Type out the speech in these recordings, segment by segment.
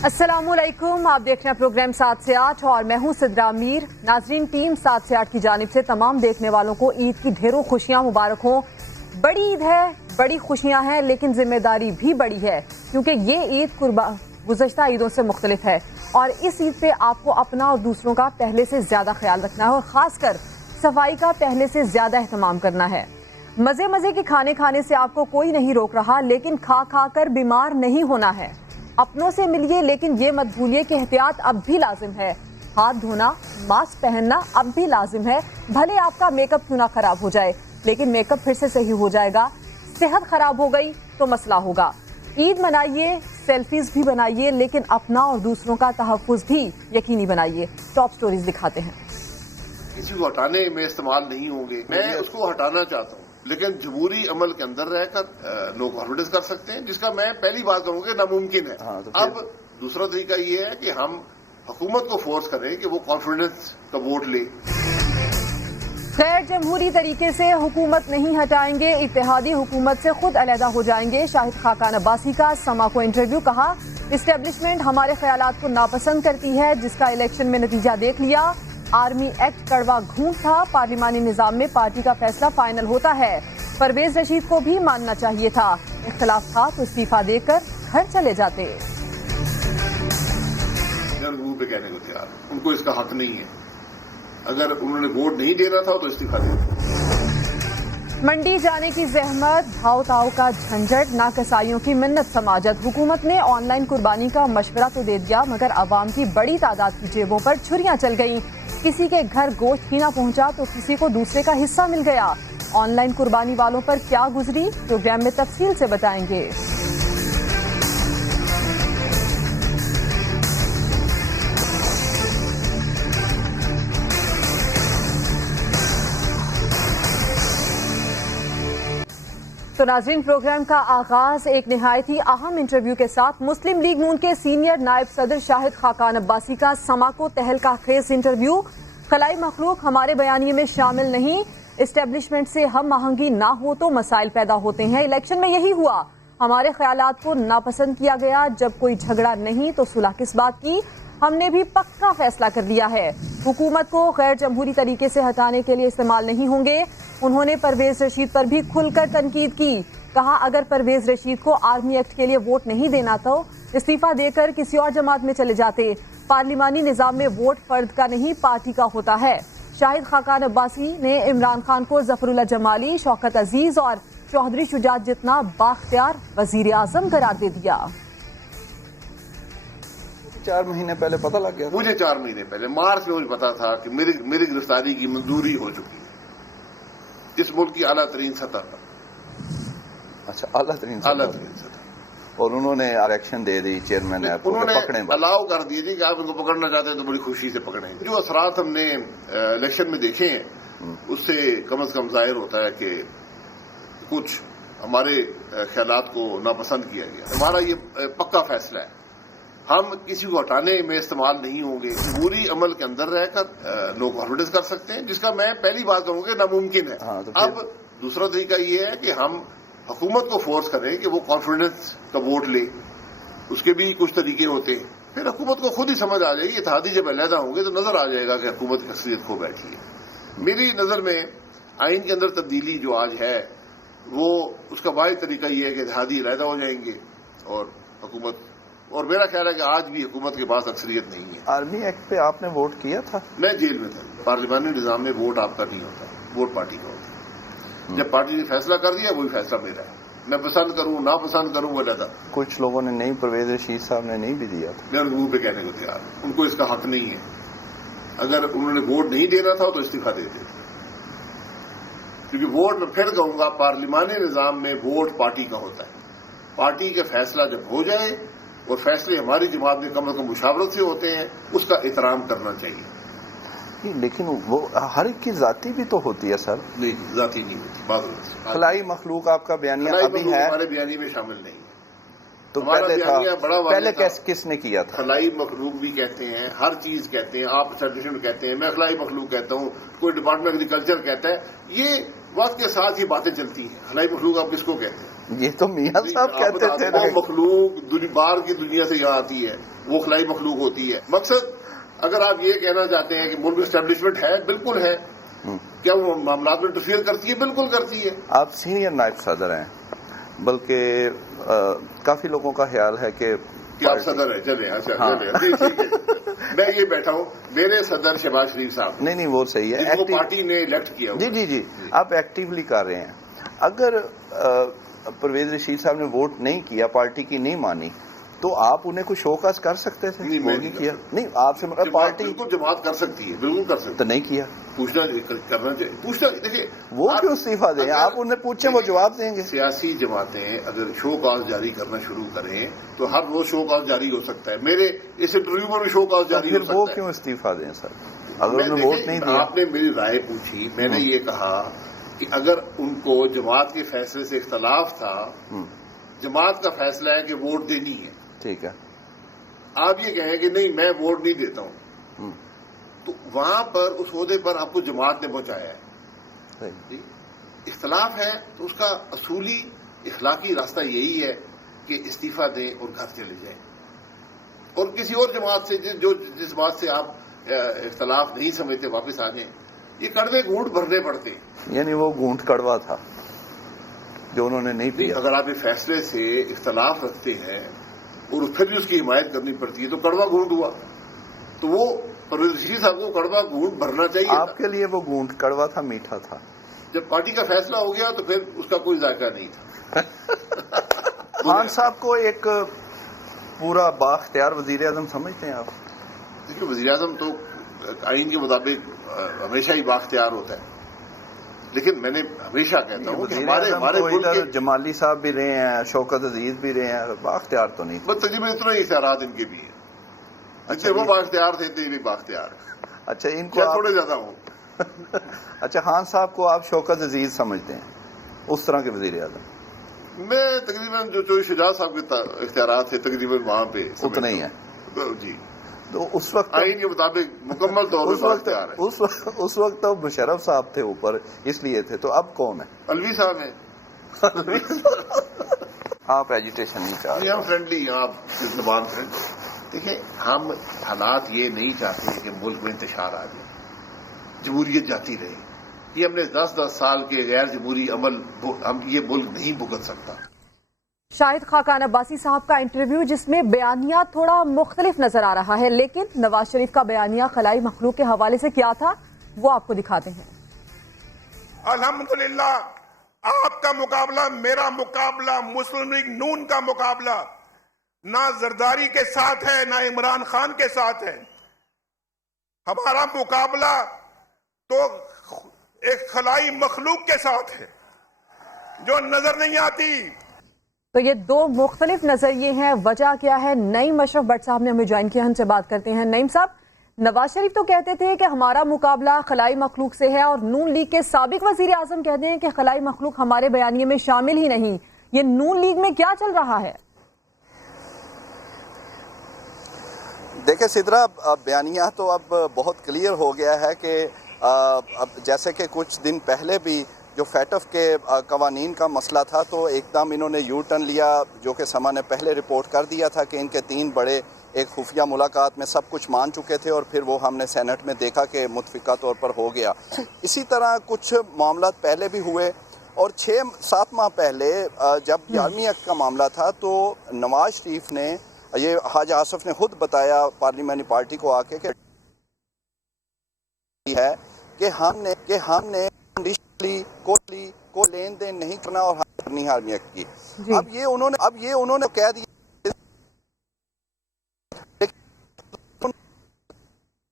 अस्सलाम वालेकुम, आप देख रहे हैं प्रोग्राम 7 से 8 और मैं हूं सिद्रा मीर। नाजरीन, टीम 7 से 8 की जानिब से तमाम देखने वालों को ईद की ढेरों खुशियां मुबारक हों। बड़ी ईद है, बड़ी खुशियां हैं, लेकिन जिम्मेदारी भी बड़ी है क्योंकि ये ईद गुज़श्ता ईदों से मुख्तलिफ है और इस ईद पे आपको अपना और दूसरों का पहले से ज़्यादा ख्याल रखना है और ख़ासकर सफाई का पहले से ज़्यादा एहतमाम करना है। मज़े मज़े के खाने खाने से आपको कोई नहीं रोक रहा, लेकिन खा खा कर बीमार नहीं होना है। अपनों से मिलिए, लेकिन ये मत भूलिए कि एहतियात अब भी लाजिम है। हाथ धोना, मास्क पहनना अब भी लाजिम है। भले आपका मेकअप क्यों ना खराब हो जाए, लेकिन मेकअप फिर से सही हो जाएगा। सेहत खराब हो गई तो मसला होगा। ईद मनाइए, सेल्फीज भी बनाइए, लेकिन अपना और दूसरों का तहफ़्फ़ुज़ भी यकीनी बनाइए। टॉप स्टोरीज दिखाते हैं। किसी को हटाने में इस्तेमाल नहीं होंगे, मैं उसको हटाना चाहता हूँ, लेकिन जमहूरी अमल के अंदर रहकर नो कॉन्फिडेंस कर सकते हैं, जिसका मैं पहली बात कहूँगा नामुमकिन है। अब दूसरा तरीका ये है कि हम हुकूमत को फोर्स करें कि वो कॉन्फिडेंस का वोट ले। गैर जमहूरी तरीके से हुकूमत नहीं हटाएंगे, इत्तेहादी हुकूमत से खुद अलहदा हो जाएंगे। शाहिद खाकान अब्बासी का समा को इंटरव्यू। कहा, इस्टेब्लिशमेंट हमारे ख्यालात को नापसंद करती है, जिसका इलेक्शन में नतीजा देख लिया। आर्मी एक्ट कड़वा घूंट था, पार्लिमानी निजाम में पार्टी का फैसला फाइनल होता है। परवेज रशीद को भी मानना चाहिए था, इख्तलाफ था तो इस्तीफा देकर घर चले जाते। पे कहने को तैयार, उनको इसका हक नहीं है। अगर उन्होंने वोट नहीं देना था तो इस्तीफा दे। मंडी जाने की जहमत, भाव ताव का झंझट, नाकसाइयों की मिन्नत समाजत। हुकूमत ने ऑनलाइन कुर्बानी का मशवरा तो दे दिया, मगर आवाम की बड़ी तादाद की जेबों पर छुरियां चल गईं। किसी के घर गोश्त ही ना पहुंचा तो किसी को दूसरे का हिस्सा मिल गया। ऑनलाइन कुर्बानी वालों पर क्या गुजरी, प्रोग्राम में तफसील से बताएंगे। तो नाज़रीन, प्रोग्राम का आगाज एक निहायत ही अहम इंटरव्यू के साथ। मुस्लिम लीग नून के सीनियर नायब सदर शाहिद खाकान अब्बासी का समा को तहलका खेज इंटरव्यू। खलाई मखलूक हमारे बयानिए में शामिल नहीं, इस्टेब्लिशमेंट से हम आहंगी ना हो तो मसाइल पैदा होते हैं। इलेक्शन में यही हुआ, हमारे ख्यालात को नापसंद किया गया। जब कोई झगड़ा नहीं तो सुलह किस बात की। हमने भी पक्का फैसला कर लिया है, हुकूमत को गैर जमहूरी तरीके से हटाने के लिए इस्तेमाल नहीं होंगे। उन्होंने परवेज रशीद पर भी खुलकर तनकीद की। कहा, अगर परवेज रशीद को आर्मी एक्ट के लिए वोट नहीं देना तो इस्तीफा देकर किसी और जमात में चले जाते। पार्लिमानी निजाम में वोट फर्द का नहीं, पार्टी का होता है। शाहिद खाकान अब्बासी ने इमरान खान को जफरुल्लाह जमाली, शौकत अजीज और चौधरी शुजात जितना बाख्तियार वजीर आजम करार दे दिया। 4 महीने पहले पता लग गया था। मुझे 4 महीने पहले मार्च में मुझे पता था कि मेरी गिरफ्तारी की मंजूरी हो चुकी है इस मुल्क की आला तरीन सतह पर। अच्छा, आला तरीन सतह। और उन्होंने एक्शन दे दी चेयरमैन ऐप को, उन्होंने अलाउ कर दिए थी कि आप इनको पकड़ना चाहते हैं तो बड़ी खुशी से पकड़ेंगे। जो असरात हमने इलेक्शन में देखे हैं उससे कम से कम जाहिर होता है कि कुछ हमारे ख्यालात को नापसंद किया गया। हमारा ये पक्का फैसला है, हम किसी को हटाने में इस्तेमाल नहीं होंगे। जमहूरी अमल के अंदर रहकर नो कॉन्फिडेंस कर सकते हैं, जिसका मैं पहली बात कहूँगा नामुमकिन है। अब दूसरा तरीका ये है कि हम हुकूमत को फोर्स करें कि वो कॉन्फिडेंस का वोट ले। उसके भी कुछ तरीके होते हैं, फिर हुकूमत को खुद ही समझ आ जाएगी। इत्तेहादी जब अलहदा होंगे तो नजर आ जाएगा कि हुकूमत की अक्सरियत खो बैठी है। मेरी नजर में आइन के अंदर तब्दीली जो आज है वो उसका वाहिद तरीका ये है कि इत्तेहादी अलहदा हो जाएंगे और हुकूमत, और मेरा ख्याल है कि आज भी हुकूमत के पास अक्सरियत नहीं है। आर्मी एक्ट पे आपने वोट किया था? मैं जेल में था। पार्लिमानी निजाम में वोट आपका नहीं होता, वोट पार्टी का होता है। जब पार्टी ने फैसला कर दिया वही फैसला मेरा है। मैं पसंद करूं ना पसंद करूं वो लगा। कुछ लोगों ने नहीं, परवेज रशीद साहब ने नहीं भी दिया था। मैं उनको पे कहने को तैयार, उनको इसका हक नहीं है। अगर उन्होंने वोट नहीं देना था तो इस्तीफा दे देते, क्योंकि वोट, मैं फिर कहूंगा, पार्लिमानी निजाम में वोट पार्टी का होता है। पार्टी का फैसला जब हो जाए और फैसले हमारी जमात में कम से कम मुशावरत से होते हैं, उसका एहतराम करना चाहिए। लेकिन वो हर एक की जाती भी तो होती है सर। नहीं, जाती नहीं होती। बात खलाई मखलूक आपका बयानिया अभी है, हमारे बयानी में शामिल नहीं। तो पहले था, पहले किसने किया था? खलाई मखलूक भी कहते हैं, हर चीज कहते हैं, आप सर्टिफिकेट कहते हैं, मैं खलाई मखलूक कहता हूँ, कोई डिपार्टमेंट एग्रीकल्चर कहता है। ये वक्त के साथ ये बातें चलती हैं। खलाई मखलूक आप किसको कहते हैं? ये तो मियां साहब कहते थे ना। वो मखलूक बाहर की दुनिया से यहाँ आती है, वो खलाई मखलूक होती है। मकसद अगर आप ये कहना चाहते हैं कि मुल्क एस्टेब्लिशमेंट है, बिल्कुल है। क्या वो मामला में इंटरफियर करती है? बिल्कुल करती है। आप सीनियर नायब सदर हैं, बल्कि काफी लोगों का ख्याल है कि आप सदर है, चले अच्छा चले, ठीक है। मैं ये बैठा हूँ, मेरे सदर शहबाज शरीफ साहब, नहीं वो सही है, वो पार्टी ने इलेक्ट किया। जी आप एक्टिवली कर रहे हैं। अगर परवेज रशीद साहब ने वोट नहीं किया, पार्टी की नहीं मानी, तो आप उन्हें कुछ शोकाज कर सकते थे? नहीं, नहीं किया। नहीं, आपसे मतलब पार्टी बिल्कुल जमात कर सकती है, बिल्कुल कर सकती है। तो नहीं किया, पूछना करना चाहिए, पूछना। देखिए वो क्यों इस्तीफा दें? आप उन्हें पूछे, वो जवाब देंगे। सियासी जमातें अगर शो कॉज जारी करना शुरू करें तो हर रोज शो कॉज जारी हो सकता है। मेरे इस इंटरव्यू में भी शो कॉज जारी हो सकता है। वो क्यों इस्तीफा दें सर, अगर उन्होंने वोट नहीं दिया? आपने मेरी राय पूछी, मैंने ये कहा कि अगर उनको जमात के फैसले से इख्तलाफ था, जमात का फैसला है कि वोट देनी है, ठीक है, आप ये कहें कि नहीं मैं वोट नहीं देता हूं, तो वहां पर उस ओहदे पर आपको जमात ने पहुंचाया है। इख्तलाफ है तो उसका असूली इखलाकी रास्ता यही है कि इस्तीफा दें और घर चले जाएं, और किसी और जमात से जिस बात से आप इख्तलाफ नहीं समझते वापस आ जाएं। ये कड़वे घूंट भरने पड़ते हैं। यानी वो घूंट कड़वा था जो उन्होंने नहीं पिया। अगर आप इस फैसले से इख्तलाफ रखते हैं और फिर भी उसकी हिमायत करनी पड़ती है तो कड़वा घूंट हुआ। तो वो परवेज रशीद साहब को कड़वा घूंट भरना चाहिए। आपके लिए वो घूंट कड़वा था, मीठा था? जब पार्टी का फैसला हो गया तो फिर उसका कोई जायका नहीं था। खान साहब को एक पूरा बाख्तियार वजीर आजम समझते हैं आप? देखिए वजीर आजम तो आइन के मुताबिक हमेशा ही बाख्तियार होता है, लेकिन मैंने हमेशा कहता हूँ कि हमारे मुल्क के जमाली साहब भी रहे हैं, शौकत अजीज भी रहे हैं, बाख्तियार तो नहीं। बस तकरीबन इतना ही इख्तियारात इनके भी हैं। अच्छा, वो बाख्तियार थे तो ये भी बाख्तियार है। अच्छा, इनको थोड़े ज्यादा हूँ। अच्छा, खान साहब को आप शौकत अजीज समझते हैं, उस तरह के वजीर आजम? मैं तकरीबन जो चौधरी शुजात साहब के इख्तियारात थे तकरीबन वहां पे उतना ही है जी। तो उस वक्त आइन के मुताबिक मुकम्मल तौर पर उस वक्त तो मुशर्रफ साहब थे ऊपर, इसलिए थे। तो अब कौन है? अलवी साहब है। आप एजिटेशन नहीं चाह रहे? हम फ्रेंडली, आप जबान फ्रेंड। देखिए हम हालात ये नहीं चाहते कि मुल्क में इंतशार आ जाए, जमहूरियत जाती रहे। ये हमने 10-10 साल के गैर जमहूरी अमल हम ये मुल्क नहीं भुगत सकता। शाहिद खाकान अब्बासी साहब का इंटरव्यू जिसमें बयानिया थोड़ा मुख्तलिफ नजर आ रहा है, लेकिन नवाज शरीफ का बयानिया खलाई मखलूक के हवाले से क्या था वो आपको दिखाते हैं। अल्हम्दुलिल्लाह आपका मुकाबला, मेरा मुकाबला, मुस्लिम लीग नून का मुकाबला ना जरदारी के साथ है ना इमरान खान के साथ है। हमारा मुकाबला तो एक खलाई मखलूक के साथ है जो नजर नहीं आती। तो ये दो मुख्तलिफ नजरिए हैं। वजह क्या है? नईम अशरफ भट्ट साहब ने हमें ज्वाइन किया, हमसे बात करते हैं। नईम साहब, नवाज शरीफ तो कहते थे कि हमारा मुकाबला खलाई मखलूक से है, और नून लीग के साबिक वजीर आजम कहते हैं कि खलाई मखलूक हमारे बयानिए में शामिल ही नहीं। ये नून लीग में क्या चल रहा है? देखिए सिद्रा, बयानिया तो अब बहुत क्लियर हो गया है कि अब जैसे कि कुछ दिन पहले भी जो फैटफ के कवानीन का मसला था, तो एकदम इन्होंने यू टर्न लिया, जो कि समा ने पहले रिपोर्ट कर दिया था कि इनके 3 बड़े एक खुफिया मुलाकात में सब कुछ मान चुके थे, और फिर वो हमने सेनेट में देखा कि मुतफिका तौर पर हो गया। इसी तरह कुछ मामला पहले भी हुए, और 6-7 माह पहले जब 11वीं एक्ट का मामला था तो नवाज शरीफ ने, ये हाज आसफ ने खुद बताया पार्लियामेंट्री पार्टी को आके है कि हमने को लेन देन नहीं करना और करनी है आर्मी एक्ट की। अब ये उन्होंने कह दिया।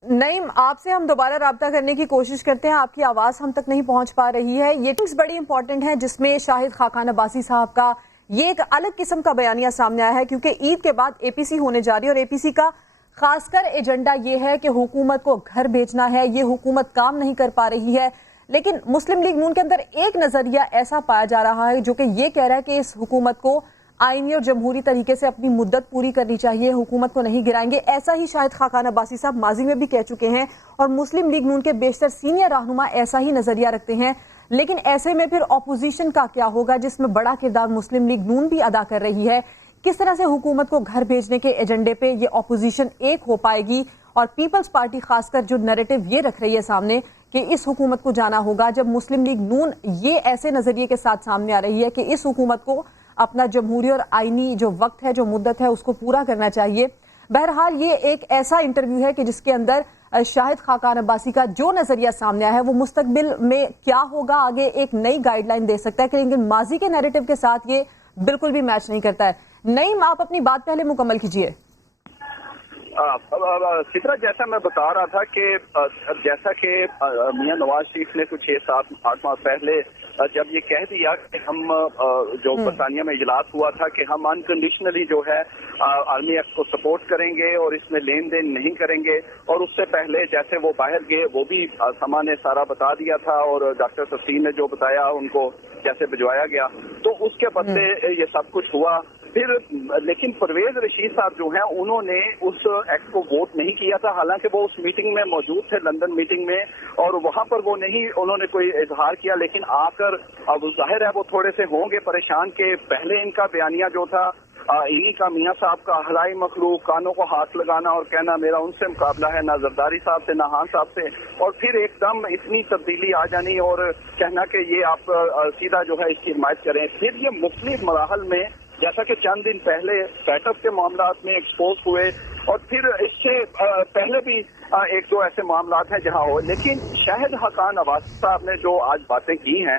नईम, आपसे हम दोबारा राब्ता करने की कोशिश करते हैं, आपकी आवाज हम तक नहीं पहुंच पा रही है। ये टिप्स बड़ी इंपॉर्टेंट है जिसमें शाहिद खाकान अब्बासी साहब का ये एक अलग किस्म का बयानिया सामने आया है, क्योंकि ईद के बाद एपीसी होने जा रही है, और एपीसी का खासकर एजेंडा ये है कि हुकूमत को घर भेजना है। ये हुकूमत काम नहीं कर पा रही है, लेकिन मुस्लिम लीग नून के अंदर एक नजरिया ऐसा पाया जा रहा है जो कि ये कह रहा है कि इस हुकूमत को आईनी और जमहूरी तरीके से अपनी मुद्दत पूरी करनी चाहिए, हुकूमत को नहीं गिराएंगे। ऐसा ही शाहिद खाकान अब्बासी साहब माजी में भी कह चुके हैं, और मुस्लिम लीग नून के बेशतर सीनियर रहनुमा ऐसा ही नजरिया रखते हैं। لیکن ایسے میں پھر اپوزیشن کا کیا ہوگا جس میں بڑا کردار مسلم لیگ نون بھی ادا کر رہی ہے؟ کس طرح سے حکومت کو گھر بھیجنے کے ایجنڈے پہ یہ اپوزیشن ایک ہو پائے گی؟ اور پیپلز پارٹی خاص کر جو نیریٹو یہ رکھ رہی ہے سامنے کہ اس حکومت کو جانا ہوگا، جب مسلم لیگ نون یہ ایسے نظریے کے ساتھ سامنے آ رہی ہے کہ اس حکومت کو اپنا جمہوری اور آئینی جو وقت ہے، جو مدت ہے، اس کو پورا کرنا چاہیے۔ بہرحال یہ ایک ایسا انٹرویو ہے کہ جس کے اندر شاہد خاقان عباسی کا جو نظریہ سامنے آیا ہے وہ مستقبل میں کیا ہوگا آگے ایک نئی گائیڈ لائن دے سکتا ہے، لیکن ماضی کے نیریٹو کے ساتھ یہ بالکل بھی میچ نہیں کرتا ہے۔ نعیم، آپ اپنی بات پہلے مکمل کیجیے۔ سدرا، جیسا میں بتا رہا تھا کہ جیسا کہ میاں نواز شریف نے کچھ 6-7-8 ماہ پہلے جب یہ کہہ دیا کہ ہم جو برطانیہ میں اجلاس ہوا تھا کہ ہم انکنڈیشنلی جو ہے آرمی ایکٹ کو سپورٹ کریں گے اور اس میں لین دین نہیں کریں گے، اور اس سے پہلے جیسے وہ باہر گئے وہ بھی سما نے سارا بتا دیا تھا اور ڈاکٹر تسلیم نے جو بتایا ان کو جیسے بھجوایا گیا، تو اس کے بدلے یہ سب کچھ ہوا۔ پھر لیکن پرویز رشید صاحب جو ہیں انہوں نے اس ایکٹ کو ووٹ نہیں کیا تھا، حالانکہ وہ اس میٹنگ میں موجود تھے، لندن میٹنگ میں، اور وہاں پر وہ نہیں انہوں نے کوئی اظہار کیا، لیکن آ کر اب ظاہر ہے وہ تھوڑے سے ہوں گے پریشان کہ پہلے ان کا بیانیہ جو تھا انہی کا میاں صاحب کا ہلائی مخلوق، کانوں کو ہاتھ لگانا اور کہنا میرا ان سے مقابلہ ہے، نہ زرداری صاحب سے نہ خان صاحب سے، اور پھر ایک دم اتنی تبدیلی آ جانی اور کہنا کہ یہ آپ سیدھا جو ہے اس کی حمایت کریں۔ پھر یہ مختلف مراحل میں جیسا کہ چند دن پہلے پیٹ اپ کے معاملات میں ایکسپوز ہوئے، اور پھر اس سے پہلے بھی ایک دو ایسے معاملات ہیں جہاں ہو، لیکن شاہد خاقان عباسی صاحب نے جو آج باتیں کی ہیں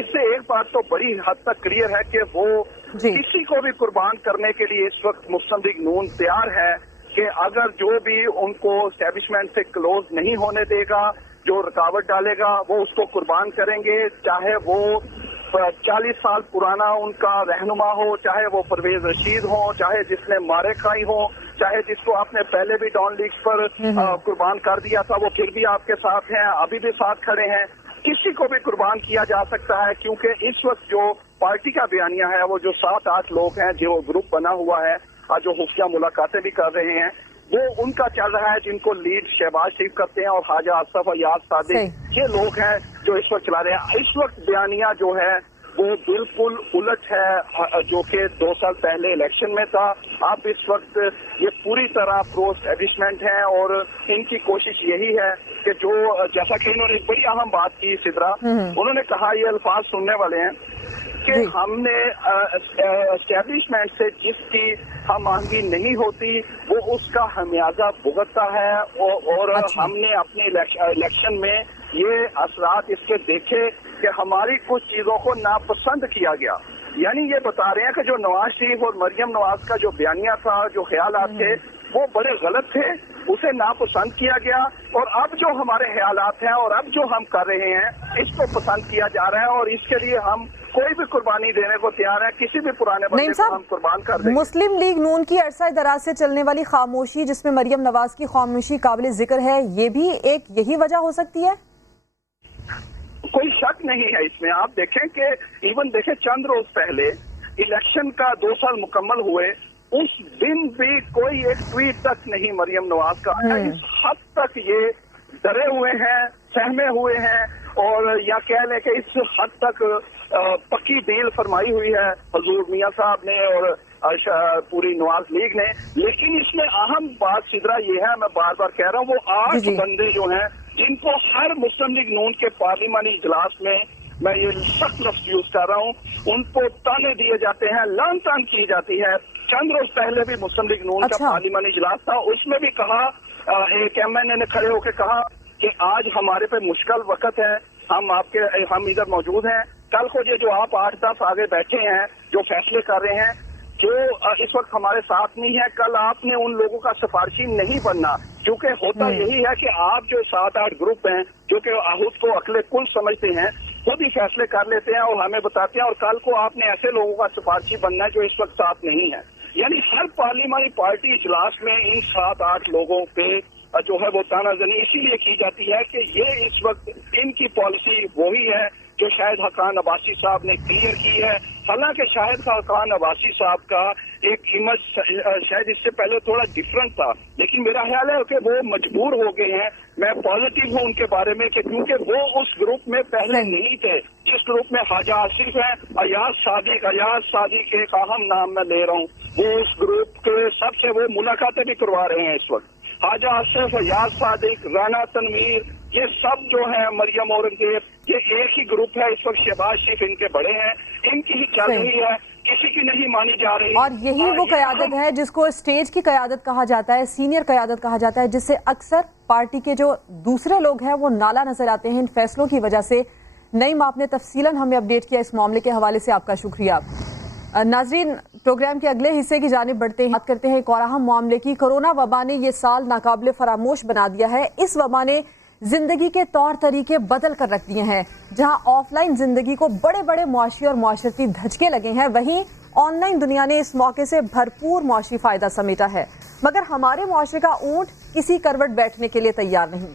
اس سے ایک بات تو بڑی حد تک کلیئر ہے کہ وہ کسی کو بھی قربان کرنے کے لیے اس وقت مسلم لیگ نون تیار ہے کہ اگر جو بھی ان کو اسٹیبلشمنٹ سے کلوز نہیں ہونے دے گا، جو رکاوٹ ڈالے گا، وہ اس کو قربان کریں گے، چاہے وہ 40 سال پرانا ان کا رہنما ہو، چاہے وہ پرویز رشید ہو، چاہے جس نے مارے کھائی ہو، چاہے جس کو آپ نے پہلے بھی ڈان لیگز پر قربان کر دیا تھا وہ پھر بھی آپ کے ساتھ ہیں، ابھی بھی ساتھ کھڑے ہیں، کسی کو بھی قربان کیا جا سکتا ہے، کیونکہ اس وقت جو پارٹی کا بیانیہ ہے وہ جو 7-8 لوگ ہیں جو گروپ بنا ہوا ہے اور جو خفیہ ملاقاتیں بھی کر رہے ہیں وہ ان کا چل رہا ہے، جن کو لیڈ شہباز شریف کرتے ہیں اور خواجہ آصف ایاز صادق، یہ لوگ ہیں جو اس وقت چلا رہے ہیں۔ اس وقت بیانیہ جو ہے وہ بالکل الٹ ہے جو کہ 2 سال پہلے الیکشن میں تھا۔ اب اس وقت یہ پوری طرح پرو اسٹیبلشمنٹ ہیں اور ان کی کوشش یہی ہے کہ جو جیسا کہ انہوں نے بڑی اہم بات کی سدرا، انہوں نے کہا یہ الفاظ سننے والے ہیں کہ ہم نے اسٹیبلشمنٹ سے جس کی ہم آہنگی نہیں ہوتی وہ اس کا خمیازہ بھگتتا ہے، اور ہم نے اپنے الیکشن میں یہ اثرات اس کے دیکھے کہ ہماری کچھ چیزوں کو ناپسند کیا گیا۔ یعنی یہ بتا رہے ہیں کہ جو نواز شریف اور مریم نواز کا جو بیانیہ تھا، جو خیالات تھے وہ بڑے غلط تھے، اسے ناپسند کیا گیا، اور اب جو ہمارے خیالات ہیں اور اب جو ہم کر رہے ہیں اس کو پسند کیا جا رہا ہے، اور اس کے لیے ہم کوئی بھی قربانی دینے کو تیار ہے، کسی بھی پرانے بندے کو ہم قربان کر دیں گے۔ مسلم لیگ نون کی عرصہ دراز سے چلنے والی خاموشی، جس میں مریم نواز کی خاموشی قابل ذکر ہے، یہ بھی ایک یہی وجہ ہو سکتی ہے؟ کوئی شک نہیں ہے اس میں۔ آپ دیکھیں کہ ایون دیکھیں چند روز پہلے الیکشن کا 2 سال مکمل ہوئے، اس دن بھی کوئی ایک ٹویٹ تک نہیں مریم نواز کا، اس حد تک یہ ڈرے ہوئے ہیں، سہمے ہوئے ہیں، اور یا کہہ لیں کہ اس حد تک پکی ڈیل فرمائی ہوئی ہے حضور میاں صاحب نے اور پوری نواز لیگ نے۔ لیکن اس میں اہم بات سدرا یہ ہے، میں بار بار کہہ رہا ہوں، وہ 8 بندے جو ہیں جن کو ہر مسلم لیگ نون کے پارلیمانی اجلاس میں یہ سخت لفظ یوز کر رہا ہوں، ان کو تانے دیے جاتے ہیں، لان تان کی جاتی ہے۔ چند روز پہلے بھی مسلم لیگ نون کا پارلیمانی اجلاس تھا، اس میں بھی کہا، ایک ایم این اے نے کھڑے ہو کے کہا کہ آج ہمارے پہ مشکل وقت ہے، ہم ادھر موجود ہیں، کل کو یہ جو آپ 8-10 آگے بیٹھے ہیں جو فیصلے کر رہے ہیں، جو اس وقت ہمارے ساتھ نہیں ہے، کل آپ نے ان لوگوں کا سفارشی نہیں بننا، کیونکہ ہوتا یہی ہے کہ آپ جو 7-8 گروپ ہیں جو کہ خود کو عقل کل سمجھتے ہیں، خود ہی فیصلے کر لیتے ہیں اور ہمیں بتاتے ہیں، اور کل کو آپ نے ایسے لوگوں کا سفارشی بننا ہے جو اس وقت ساتھ نہیں ہے۔ یعنی ہر پارلیمانی پارٹی اجلاس میں ان 7-8 لوگوں پہ جو ہے وہ تانا زنی اسی لیے کی جاتی ہے کہ یہ اس وقت ان کی پالیسی وہی ہے جو شاہد خاقان عباسی صاحب نے کلیئر کی ہے، हालांकि शाहिद खाकान अब्बासी साहब का एक इमेज शायद इससे पहले थोड़ा डिफरेंट था, लेकिन मेरा ख्याल है कि वो मजबूर हो गए हैं। मैं पॉजिटिव हूं उनके बारे में कि क्योंकि वो उस ग्रुप में पहले नहीं थे जिस ग्रुप में ख्वाजा आसिफ है, अयाज सादिक एक अहम नाम मैं ले रहा हूँ, वो उस ग्रुप के सबसे वो मुलाकातें भी करवा रहे हैं इस वक्त। ख्वाजा आसिफ, अयाज सादिक, राना तनवीर, ये सब जो है, मरियम औरंगजेब, ये एक ही ग्रुप है इस वक्त। शहबाज शरीफ इनके बड़े हैं, इनकी ही चल रही है, किसी की नहीं मानी जा रही। और यही वो क़यादत है जिसको स्टेज की क़यादत कहा जाता है, सीनियर क़यादत कहा जाता है, जिससे अक्सर पार्टी के जो दूसरे लोग हैं वो नाला नजर आते हैं इन फैसलों की वजह से। नईम, आपने तफसीलन हमें अपडेट किया इस मामले के हवाले से, आपका शुक्रिया। नाजरीन, प्रोग्राम के अगले हिस्से की जानिब बढ़ते हैं, बात करते हैं एक और अहम मामले की। कोरोना वबा ने ये साल नाकाबिले फरामोश बना दिया है। इस वबा ने जिंदगी के तौर तरीके बदल कर रख दिए हैं। जहां ऑफलाइन जिंदगी को बड़े बड़े मुआशी और मुआशरती धचके लगे हैं, वहीं ऑनलाइन दुनिया ने इस मौके से भरपूर मुआशी फायदा समेटा है। मगर हमारे मुआशरे का ऊंट किसी करवट बैठने के लिए तैयार नहीं।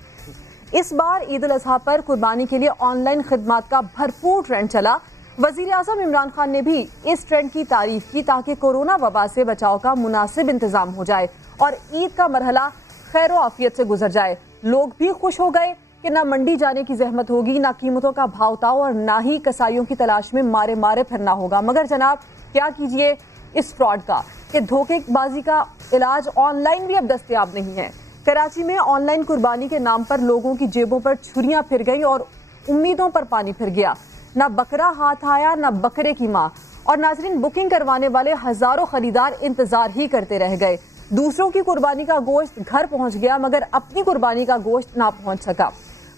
इस बार ईद उल अजहा पर कुर्बानी के लिए ऑनलाइन खिदमात का भरपूर ट्रेंड चला। वजीर आज़म इमरान खान ने भी इस ट्रेंड की तारीफ की ताकि कोरोना वबा से बचाव का मुनासिब इंतजाम हो जाए और ईद का मरहला खैर आफियत से गुजर जाए। लोग भी खुश हो गए कि ना मंडी जाने की जहमत होगी, ना कीमतों का भाव ताव और ना ही कसाईयों की तलाश में मारे मारे फिरना होगा। मगर जनाब, क्या कीजिए इस फ्रॉड का कि धोखेबाजी का इलाज ऑनलाइन भी अब दस्तयाब नहीं है। कराची में ऑनलाइन कुर्बानी के नाम पर लोगों की जेबों पर छुरियां फिर गई और उम्मीदों पर पानी फिर गया। ना बकरा हाथ आया, ना बकरे की माँ। और नाजरीन, बुकिंग करवाने वाले हजारों खरीदार इंतजार ही करते रह गए। दूसरों की कुर्बानी का गोश्त घर पहुंच गया मगर अपनी कुर्बानी का गोश्त ना पहुंच सका।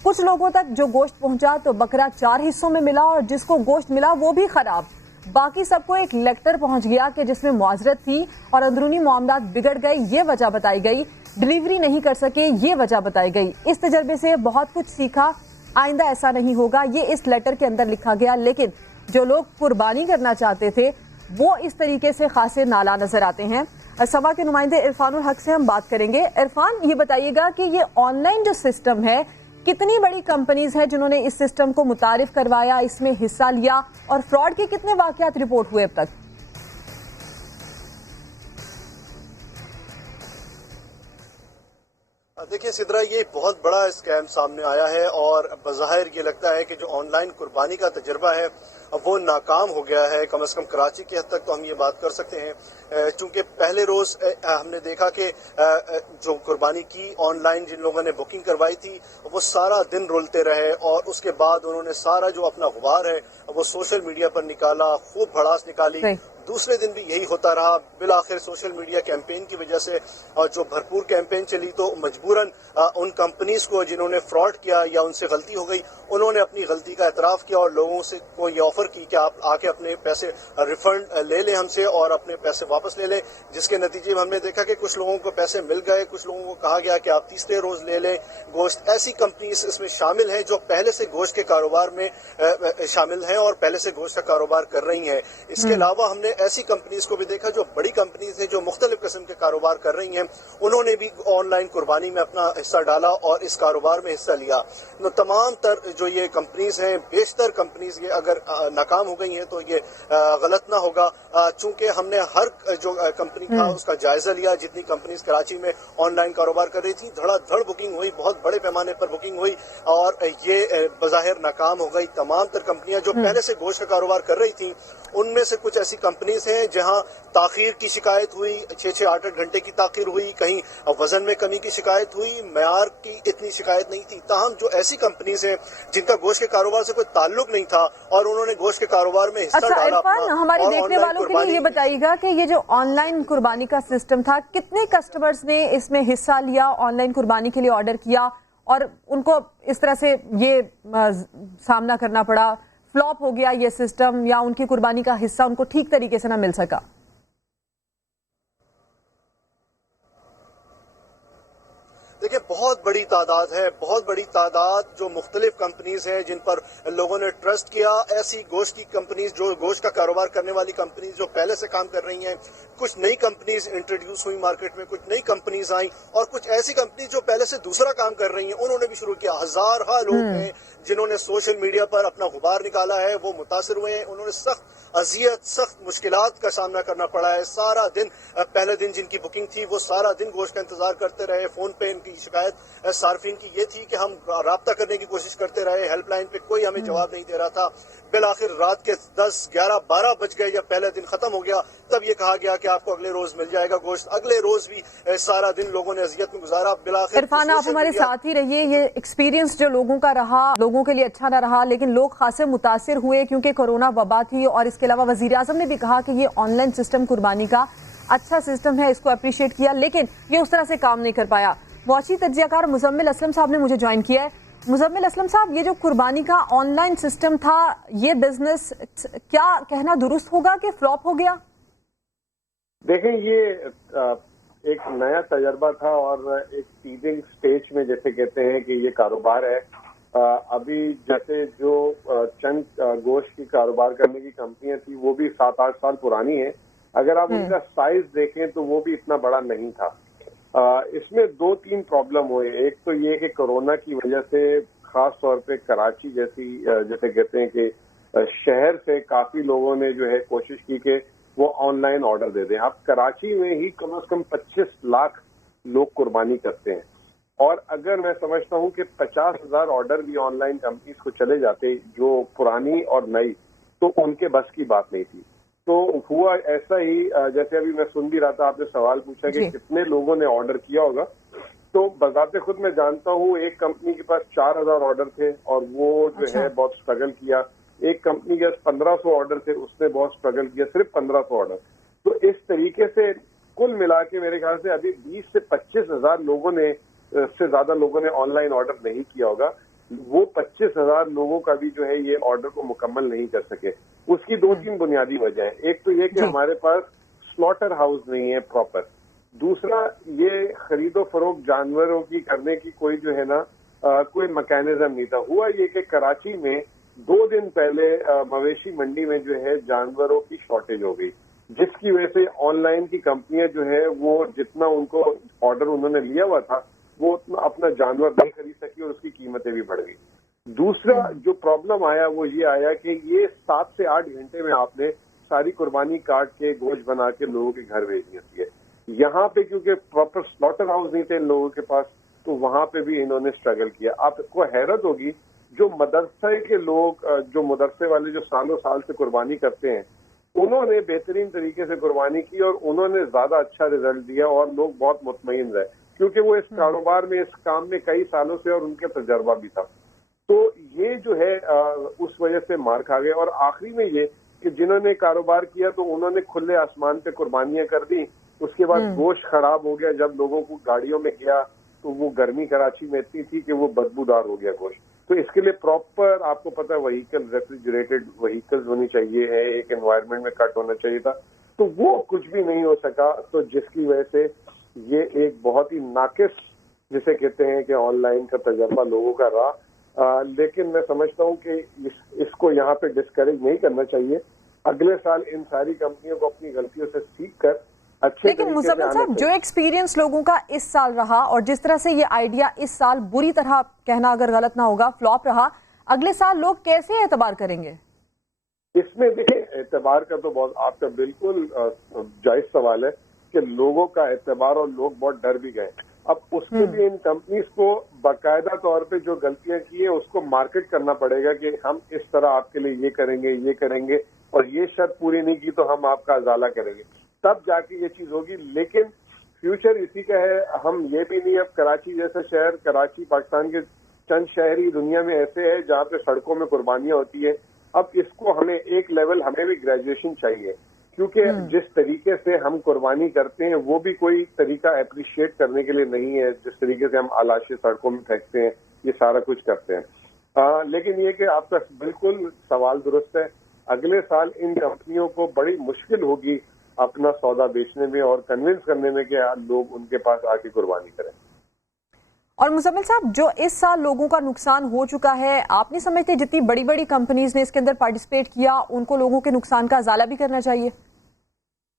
कुछ लोगों तक जो गोश्त पहुंचा तो बकरा 4 हिस्सों में मिला और जिसको गोश्त मिला वो भी खराब। बाकी सबको एक लेटर पहुंच गया कि जिसमें मुआवजत थी और अंदरूनी मामलात बिगड़ गए, ये वजह बताई गई। डिलीवरी नहीं कर सके, ये वजह बताई गई। इस तजर्बे से बहुत कुछ सीखा, आइंदा ऐसा नहीं होगा, ये इस लेटर के अंदर लिखा गया। लेकिन जो लोग कुर्बानी करना चाहते थे वो इस तरीके से खासे नाला नजर आते हैं। सभा के नुमाइंदे इरफानुल हक से हम बात करेंगे। इरफान, ये बताइएगा कि ये ऑनलाइन जो सिस्टम है, कितनी बड़ी कंपनीज हैं जिन्होंने इस सिस्टम को मुतारिफ करवाया, इसमें हिस्सा लिया, और फ्रॉड के कितने वाकयात रिपोर्ट हुए अब तक? देखिए सिद्रा, ये बहुत बड़ा स्कैम सामने आया है और बज़ाहिर ये लगता है कि जो ऑनलाइन कुर्बानी का तजर्बा है वो नाकाम हो गया है। कम से कम कराची की हद तक तो हम ये बात कर सकते हैं, चूंकि पहले रोज हमने देखा कि जो कुर्बानी की ऑनलाइन जिन लोगों ने बुकिंग करवाई थी वो सारा दिन रुलते रहे और उसके बाद उन्होंने सारा जो अपना गुबार है वो सोशल मीडिया पर निकाला, खूब भड़ास निकाली। दूसरे दिन भी यही होता रहा। बिलाखिर सोशल मीडिया कैंपेन की वजह से और जो भरपूर कैंपेन चली तो मजबूरन उन कंपनीज को जिन्होंने फ्रॉड किया या उनसे गलती हो गई, उन्होंने अपनी गलती का एतराफ़ किया और लोगों से को ये ऑफर की कि आप आके अपने पैसे रिफंड ले लें हमसे और अपने पैसे वापस ले लें। जिसके नतीजे में हमने देखा कि कुछ लोगों को पैसे मिल गए, कुछ लोगों को कहा गया कि आप तीसरे रोज ले लें गोश्त। ऐसी कंपनीज इसमें शामिल हैं जो पहले से गोश्त के कारोबार में शामिल हैं और पहले से गोश्त का कारोबार कर रही हैं। इसके अलावा हमने ऐसी कंपनीज को भी देखा जो बड़ी कंपनीज हैं जो मुख्तलिफ किस्म के कारोबार कर रही हैं, उन्होंने भी ऑनलाइन कुर्बानी में अपना हिस्सा डाला और इस कारोबार में हिस्सा लिया। तो तमाम तर जो ये कंपनीज हैं, बेशतर कंपनीज ये अगर नाकाम हो गई हैं तो ये गलत ना होगा, चूंकि हमने हर जो कंपनी था उसका जायजा लिया। जितनी कंपनीज कराची में ऑनलाइन कारोबार कर रही थी, धड़ाधड़ बुकिंग हुई, बहुत बड़े पैमाने पर बुकिंग हुई और ये बज़ाहिर नाकाम हो गई। तमाम तर कंपनियां जो पहले से गोश्त का कारोबार कर रही थी, उनमें से कुछ ऐसी कंपनीज हैं जहां ताखीर की शिकायत हुई, 6-6, 8-8 घंटे की ताखीर हुई, कहीं वजन में कमी की शिकायत हुई, मयार की इतनी शिकायत नहीं थी। ताहम जो ऐसी कंपनीज हैं जिनका गोश्त के कारोबार से कोई ताल्लुक नहीं था और उन्होंने गोश्त के कारोबार में हिस्सा डाला। हमारे देखने वालों के लिए ये बताइएगा कि ये जो ऑनलाइन कुर्बानी का सिस्टम था, कितने कस्टमर्स ने इसमें हिस्सा लिया, ऑनलाइन कुर्बानी के लिए ऑर्डर किया और उनको इस तरह से ये सामना करना पड़ा, फ्लॉप हो गया ये सिस्टम या उनकी कुर्बानी का हिस्सा उनको ठीक तरीके से ना मिल सका? देखिए, बहुत बड़ी तादाद है, बहुत बड़ी तादाद जो मुख्तलिफ कंपनीज हैं जिन पर लोगों ने ट्रस्ट किया। ऐसी गोश्त की कंपनीज, जो गोश्त का कारोबार करने वाली कंपनीज जो पहले से काम कर रही हैं, कुछ नई कंपनीज इंट्रोड्यूस हुई मार्केट में, कुछ नई कंपनीज आई और कुछ ऐसी कंपनीज जो पहले से दूसरा काम कर रही हैं, उन्होंने भी शुरू किया। हजार लोग हैं जिन्होंने सोशल मीडिया पर अपना गुबार निकाला है, वो मुतासिर हुए हैं, उन्होंने सख्त अजियत सख्त मुश्किलात का सामना करना पड़ा है। सारा दिन पहले दिन जिनकी बुकिंग थी वो सारा दिन गोश्त का इंतजार करते रहे। फोन पे इनकी शिकायत सार्फिन की ये थी कि हम राब्ता करने की कोशिश करते रहे, हेल्पलाइन पे कोई हमें जवाब नहीं दे रहा था। बिल आखिर रात के 10, 11, 12 बज गए जब पहले दिन खत्म हो गया, तब ये कहा गया कि आपको अगले रोज मिल जाएगा गोश्त। अगले रोज भी सारा दिन लोगों ने अजियत में गुजारा। बिलाखिर इरफान, आप हमारे साथ ही रहिए। ये एक्सपीरियंस जो लोगों का रहा, लोगों के लिए अच्छा ना रहा, लेकिन लोग खासे मुतासिर हुए क्योंकि कोरोना वबा थी। और इसके अलावा वजीर आजम ने भी कहा कि ये ऑनलाइन सिस्टम कुर्बानी का अच्छा सिस्टम है, इसको अप्रिशिएट किया, लेकिन ये उस तरह से काम नहीं कर पाया। वॉची तज्जियाकार मुजम्मिल असलम साहब ने मुझे ज्वाइन किया है। मुजम्मिल असलम साहब, ये जो कुर्बानी का ऑनलाइन सिस्टम था, ये बिजनेस क्या कहना दुरुस्त होगा कि फ्लॉप हो गया? देखें, ये एक नया तजर्बा था और एक सीडिंग स्टेज में जैसे कहते हैं कि ये कारोबार है। अभी जैसे जो चंद गोश्त की कारोबार करने की कंपनियां थी वो भी 7-8 साल पुरानी है। अगर आप उनका साइज देखें तो वो भी इतना बड़ा नहीं था। इसमें 2-3 प्रॉब्लम हुए। एक तो ये कि कोरोना की वजह से खास तौर पे कराची जैसे कहते हैं कि शहर से काफी लोगों ने जो है कोशिश की कि वो ऑनलाइन ऑर्डर दे दें। अब कराची में ही कम से कम 25 लाख लोग कुर्बानी करते हैं और अगर मैं समझता हूं कि 50,000 ऑर्डर भी ऑनलाइन कंपनीज को चले जाते जो पुरानी और नई, तो उनके बस की बात नहीं थी। तो हुआ ऐसा ही, जैसे अभी मैं सुन भी रहा था, आपने सवाल पूछा कि कितने लोगों ने ऑर्डर किया होगा, तो बजाते खुद मैं जानता हूँ एक कंपनी के पास 4,000 ऑर्डर थे और वो जो है बहुत स्ट्रगल किया। एक कंपनी के 1500 ऑर्डर थे, उसने बहुत स्ट्रगल किया, सिर्फ 1500 ऑर्डर। तो इस तरीके से कुल मिला के मेरे ख्याल से अभी 20 से 25,000 लोगों ने से ज्यादा लोगों ने ऑनलाइन ऑर्डर नहीं किया होगा। वो 25,000 लोगों का भी जो है ये ऑर्डर को मुकम्मल नहीं कर सके। उसकी 2-3 बुनियादी वजह है। एक तो ये कि हमारे पास स्लॉटर हाउस नहीं है प्रॉपर। दूसरा, ये खरीदो फरोख्त जानवरों की करने की कोई जो है ना कोई मैकेनिज्म नहीं था। हुआ ये कि कराची में 2 दिन पहले मवेशी मंडी में जो है जानवरों की शॉर्टेज हो गई, जिसकी वजह से ऑनलाइन की कंपनियां जो है वो जितना उनको ऑर्डर उन्होंने लिया हुआ था वो उतना अपना जानवर नहीं खरीद सकी और उसकी कीमतें भी बढ़ गई। दूसरा जो प्रॉब्लम आया वो ये आया कि ये 7 से 8 घंटे में आपने सारी कुर्बानी काट के गोश्त बना के लोगों के घर भेजनी होती है। यहाँ पे क्योंकि प्रॉपर स्लॉटर हाउस नहीं थे इन लोगों के पास, तो वहां पे भी इन्होंने स्ट्रगल किया। आपको हैरत होगी, जो मदरसे के लोग, जो मदरसे वाले जो सालों साल से कुर्बानी करते हैं, उन्होंने बेहतरीन तरीके से कुर्बानी की और उन्होंने ज्यादा अच्छा रिजल्ट दिया और लोग बहुत मुतमईन रहे क्योंकि वो इस कारोबार में, इस काम में कई सालों से और उनके तजर्बा भी था। तो ये जो है उस वजह से मार खा गए। और आखिरी में ये कि जिन्होंने कारोबार किया तो उन्होंने खुले आसमान पे कुर्बानियां कर दी, उसके बाद गोश्त खराब हो गया। जब लोगों को गाड़ियों में गया तो वो गर्मी कराची में इतनी थी कि वो बदबूदार हो गया गोश्त। तो इसके लिए प्रॉपर आपको पता है व्हीकल, रेफ्रिजरेटेड व्हीकल्स होनी चाहिए है, एक एनवायरनमेंट में कट होना चाहिए था, तो वो कुछ भी नहीं हो सका। तो जिसकी वजह से ये एक बहुत ही नाकिस जिसे कहते हैं कि ऑनलाइन का तजर्बा लोगों का रहा। लेकिन मैं समझता हूँ कि इसको यहाँ पे डिस्करेज नहीं करना चाहिए। अगले साल इन सारी कंपनियों को अपनी गलतियों से सीख कर अच्छे, लेकिन मुजम्मिल साहब, जो एक्सपीरियंस लोगों का इस साल रहा और जिस तरह से ये आइडिया इस साल बुरी तरह, कहना अगर गलत ना होगा, फ्लॉप रहा, अगले साल लोग कैसे एतबार करेंगे? इसमें देखिए, एतबार का तो बहुत आपका बिल्कुल जायज सवाल है कि लोगों का एतबार, और लोग बहुत डर भी गए। अब उसके लिए इन कंपनीज को बाकायदा तौर पे जो गलतियां की है उसको मार्केट करना पड़ेगा कि हम इस तरह आपके लिए ये करेंगे और ये शर्त पूरी नहीं की तो हम आपका अजाला करेंगे, तब जाके ये चीज होगी। लेकिन फ्यूचर इसी का है। हम ये भी नहीं, अब कराची जैसा शहर, कराची पाकिस्तान के चंद शहर ही दुनिया में ऐसे है जहाँ पे सड़कों में कुर्बानियां होती है। अब इसको हमें एक लेवल, हमें भी ग्रेजुएशन चाहिए क्योंकि जिस तरीके से हम कुर्बानी करते हैं वो भी कोई तरीका अप्रिशिएट करने के लिए नहीं है। जिस तरीके से हम आलाशे सड़कों में फेंकते हैं, ये सारा कुछ करते हैं। लेकिन ये कि आपका बिल्कुल सवाल दुरुस्त है। अगले साल इन कंपनियों को बड़ी मुश्किल होगी अपना सौदा बेचने में और कन्विंस करने में कि लोग उनके पास आके कुर्बानी करें। और मुजम्मिल साहब, जो इस साल लोगों का नुकसान हो चुका है, आप नहीं समझते जितनी बड़ी बड़ी कंपनीज ने इसके अंदर पार्टिसिपेट किया उनको लोगों के नुकसान का अजाला भी करना चाहिए?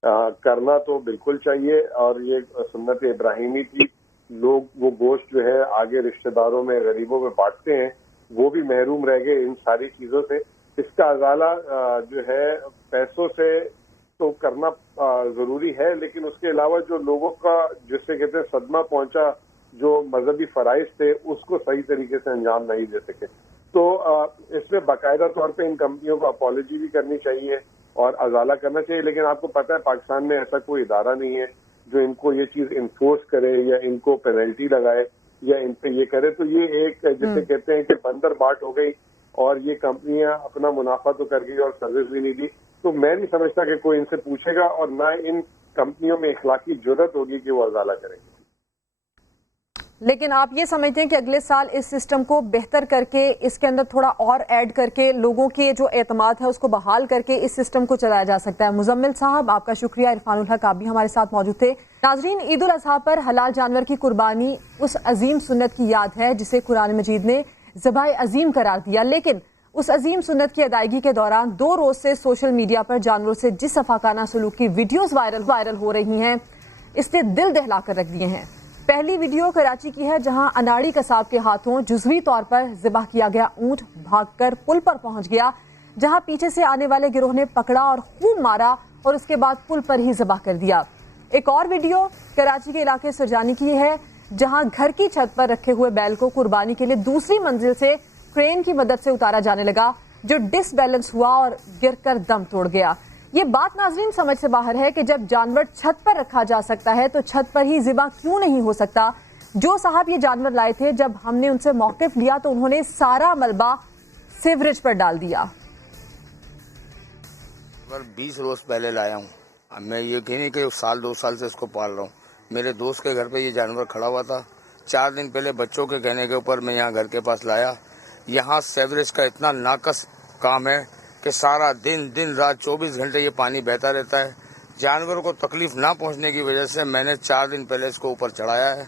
करना तो बिल्कुल चाहिए और ये सुन्नत इब्राहिमी थी। लोग वो गोश्त जो है आगे रिश्तेदारों में, गरीबों में बांटते हैं, वो भी महरूम रह गए इन सारी चीजों से। اس کا ازالہ جو ہے پیسوں سے تو کرنا ضروری ہے، لیکن اس کے علاوہ جو لوگوں کا جس سے کہتے ہیں صدمہ پہنچا، جو مذہبی فرائض تھے، اس کو صحیح طریقے سے انجام نہیں دے سکے. تو اس میں باقاعدہ طور پہ ان کمپنیوں کو اپالوجی بھی کرنی چاہیے اور ازالہ کرنا چاہیے. لیکن آپ کو پتہ ہے پاکستان میں ایسا کوئی ادارہ نہیں ہے جو ان کو یہ چیز انفورس کرے یا ان کو پینلٹی لگائے یا ان پہ یہ کرے. تو یہ ایک جسے کہتے ہیں کہ بندر باٹ ہو گئی اور یہ کمپنیاں اپنا منافع تو کر گئی اور سروس بھی نہیں دی. تو میں نہیں سمجھتا کہ کوئی ان سے پوچھے گا اور نہ ان کمپنیوں میں اخلاقی جرات ہوگی کہ وہ ازالہ کریں گے. لیکن آپ یہ سمجھتے ہیں کہ اگلے سال اس سسٹم کو بہتر کر کے اس کے اندر تھوڑا اور ایڈ کر کے لوگوں کے جو اعتماد ہے اس کو بحال کر کے اس سسٹم کو چلایا جا سکتا ہے؟ مزمل صاحب آپ کا شکریہ. عرفان الحق آپ بھی ہمارے ساتھ موجود تھے. ناظرین، عید الاضحیٰ پر حلال جانور کی قربانی اس عظیم سنت کی یاد ہے جسے قرآن مجید نے ذبح عظیم قرار دیا، لیکن اس عظیم سنت کی ادائیگی کے دوران 2 روز سے سوشل میڈیا پر جانوروں سے جس افاقانہ سلوک کی ویڈیوز وائرل ہو رہی ہیں اس نے دل دہلا کر رکھ دیے ہیں. پہلی ویڈیو کراچی کی ہے جہاں اناڑی قصاب کے ہاتھوں جزوی طور پر ذبح کیا گیا اونٹ بھاگ کر پل پر پہنچ گیا، جہاں پیچھے سے آنے والے گروہ نے پکڑا اور خوب مارا اور اس کے بعد پل پر ہی ذبح کر دیا. ایک اور ویڈیو کراچی کے علاقے سرجانی کی ہے جہاں گھر کی چھت پر رکھے ہوئے بیل کو قربانی کے لیے دوسری منزل سے کرین کی مدد سے اتارا جانے لگا، جو ڈس بیلنس ہوا اور گر کر دم توڑ گیا. یہ بات ناظرین سمجھ سے باہر ہے کہ جب جانور چھت پر رکھا جا سکتا ہے تو چھت پر ہی ذبح کیوں نہیں ہو سکتا؟ جو صاحب یہ جانور لائے تھے، جب ہم نے ان سے موقف لیا تو انہوں نے سارا ملبہ سیوریج پر ڈال دیا. 20 روز پہلے لایا ہوں. اب میں یہ کہنے کہ 1-2 سال سے اس کو پال رہا ہوں. میرے دوست کے گھر پہ یہ جانور کھڑا ہوا تھا. 4 دن پہلے بچوں کے کہنے کے اوپر میں یہاں گھر کے پاس لایا. یہاں سیوریج کا اتنا ناقص کام ہے کہ سارا دن رات 24 گھنٹے یہ پانی بہتا رہتا ہے. جانوروں کو تکلیف نہ پہنچنے کی وجہ سے میں نے 4 دن پہلے اس کو اوپر چڑھایا ہے.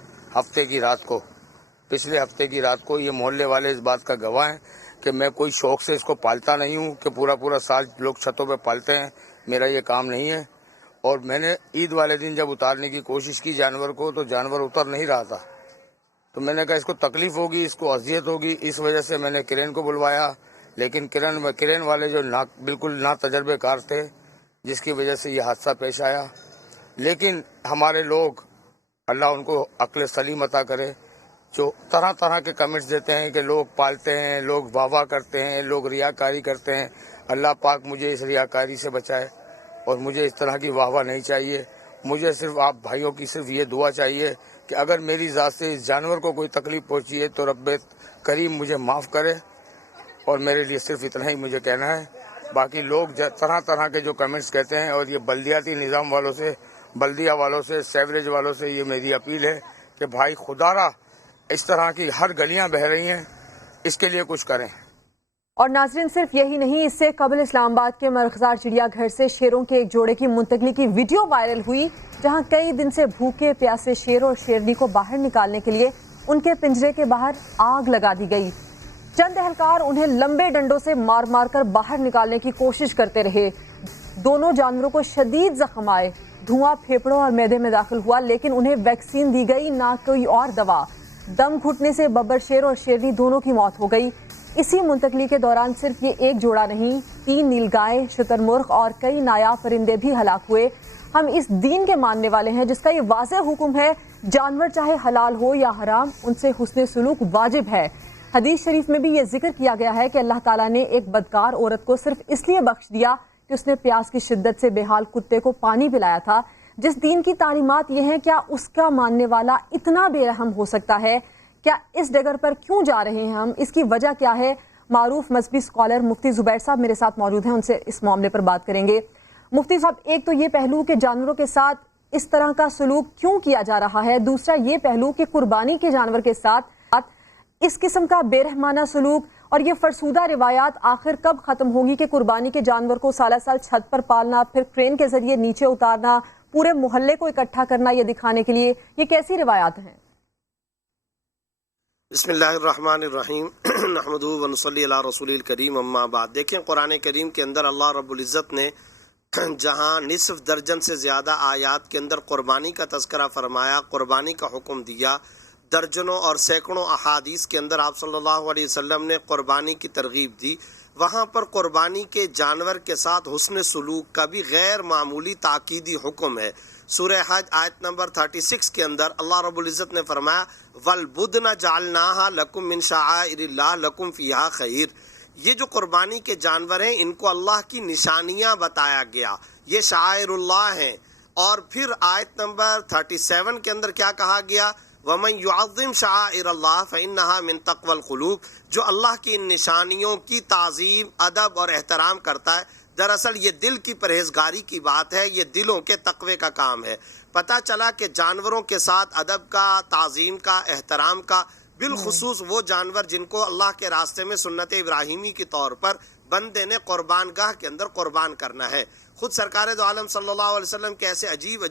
پچھلے ہفتے کی رات کو یہ محلے والے اس بات کا گواہ ہیں کہ میں کوئی شوق سے اس کو پالتا نہیں ہوں کہ پورا سال لوگ چھتوں پہ پالتے ہیں. میرا یہ کام نہیں ہے. اور میں نے عید والے دن جب اتارنے کی کوشش کی جانور کو تو جانور اتر نہیں رہا تھا. تو میں نے کہا اس کو تکلیف ہوگی، اس کو اذیت ہوگی، اس وجہ سے میں نے کرین کو بلوایا. لیکن کرین والے جو بالکل نا تجربے کار تھے، جس کی وجہ سے یہ حادثہ پیش آیا. لیکن ہمارے لوگ، اللہ ان کو عقل سلیم عطا کرے، جو طرح کے کمنٹس دیتے ہیں کہ لوگ پالتے ہیں، لوگ واہ کرتے ہیں، لوگ ریاکاری کرتے ہیں. اللہ پاک مجھے اس ریاکاری سے بچائے اور مجھے اس طرح کی واہ نہیں چاہیے. مجھے صرف آپ بھائیوں کی صرف یہ دعا چاہیے کہ اگر میری ذات سے اس جانور کو کوئی تکلیف پہنچی ہے تو رب کریم مجھے معاف کرے. اور میرے لیے صرف اتنا ہی مجھے کہنا ہے. باقی لوگ طرح کے جو کمنٹس کہتے ہیں، اور یہ بلدیاتی نظام والوں سے، بلدیہ والوں سے، سیوریج والوں سے یہ میری اپیل ہے کہ بھائی خدا را اس طرح کی ہر گلیاں بہہ رہی ہیں، اس کے لیے کچھ کریں. اور ناظرین صرف یہی نہیں، اس سے قبل اسلام آباد کے مرغزار چڑیا گھر سے شیروں کے ایک جوڑے کی منتقلی کی ویڈیو وائرل ہوئی، جہاں کئی دن سے بھوکے پیاسے شیر اور شیرنی کو باہر نکالنے کے لیے ان کے پنجرے کے باہر آگ لگا دی گئی. چند اہلکار انہیں لمبے ڈنڈوں سے مار کر باہر نکالنے کی کوشش کرتے رہے. دونوں جانوروں کو شدید زخم آئے، دھواں پھیپڑوں اور معدے میں داخل ہوا، لیکن انہیں ویکسین دی گئی، نہ کوئی اور دوا. دم گھٹنے سے ببر شیر اور شیرنی دونوں کی موت ہو گئی. اسی منتقلی کے دوران صرف یہ ایک جوڑا نہیں، 3 نیل گائے، شتر مرغ اور کئی نایاب پرندے بھی ہلاک ہوئے. ہم اس دین کے ماننے والے ہیں جس کا یہ واضح حکم ہے، جانور چاہے حلال ہو یا حرام، ان سے حسن سلوک واجب ہے. حدیث شریف میں بھی یہ ذکر کیا گیا ہے کہ اللہ تعالیٰ نے ایک بدکار عورت کو صرف اس لیے بخش دیا کہ اس نے پیاس کی شدت سے بے حال کتے کو پانی پلایا تھا. جس دین کی تعلیمات یہ ہیں، کیا اس کا ماننے والا اتنا بے رحم ہو سکتا ہے؟ کیا اس ڈگر پر کیوں جا رہے ہیں ہم؟ اس کی وجہ کیا ہے؟ معروف مذہبی اسکالر مفتی زبیر صاحب میرے ساتھ موجود ہیں، ان سے اس معاملے پر بات کریں گے. مفتی صاحب، ایک تو یہ پہلو کہ جانوروں کے ساتھ اس طرح کا سلوک کیوں کیا جا رہا ہے، دوسرا یہ پہلو کہ قربانی کے جانور کے ساتھ اس قسم کا بے رحمانہ سلوک اور یہ فرسودہ روایات آخر کب ختم ہوگی کہ قربانی کے جانور کو سالہ سال چھت پر پالنا، پھر کرین کے ذریعے نیچے اتارنا، پورے محلے کو اکٹھا کرنا یہ دکھانے کے لیے، یہ کیسی روایات ہیں؟ بسم اللہ الرحمن الرحیم نحمدہ ونصلی علی رسول الکریم، اما بعد. دیکھیں قرآن کریم کے اندر اللہ رب العزت نے جہاں نصف درجن سے زیادہ آیات کے اندر قربانی کا تذکرہ فرمایا، قربانی کا حکم دیا، درجنوں اور سینکڑوں احادیث کے اندر آپ صلی اللہ علیہ وسلم نے قربانی کی ترغیب دی. وہاں پر قربانی کے جانور کے ساتھ حسن سلوک کا بھی غیر معمولی تاکیدی حکم ہے۔ سورہ حج آیت نمبر 36 کے اندر اللہ رب العزت نے فرمایا وَالْبُدْنَ جَعَلْنَاهَا لَكُم مِّن شَعَائِرِ اللَّهِ لَكُم فِيهَا خَيْرٌ۔ یہ جو قربانی کے جانور ہیں ان کو اللہ کی نشانیاں بتایا گیا، یہ شعائر اللہ ہیں۔ اور پھر آیت نمبر 37 کے اندر کیا کہا گیا؟ وَمَن يُعَظِّمْ شَعَائِرَ اللَّهِ فَإِنَّهَا مِن تَقْوَى الْقُلُوبِ۔ جو اللہ کی ان نشانیوں کی تعظیم، ادب اور احترام کرتا ہے، دراصل یہ دل کی پرہیزگاری کی بات ہے، یہ دلوں کے تقوی کا کام ہے۔ پتہ چلا کہ جانوروں کے ساتھ ادب کا، تعظیم کا، احترام کا، بالخصوص وہ جانور جن کو اللہ کے راستے میں سنت ابراہیمی کے طور پر بندے نے قربان گاہ کے اندر قربان کرنا ہے۔ خود سرکار دو عالم صلی اللہ علیہ وسلم کے ایسے عجیب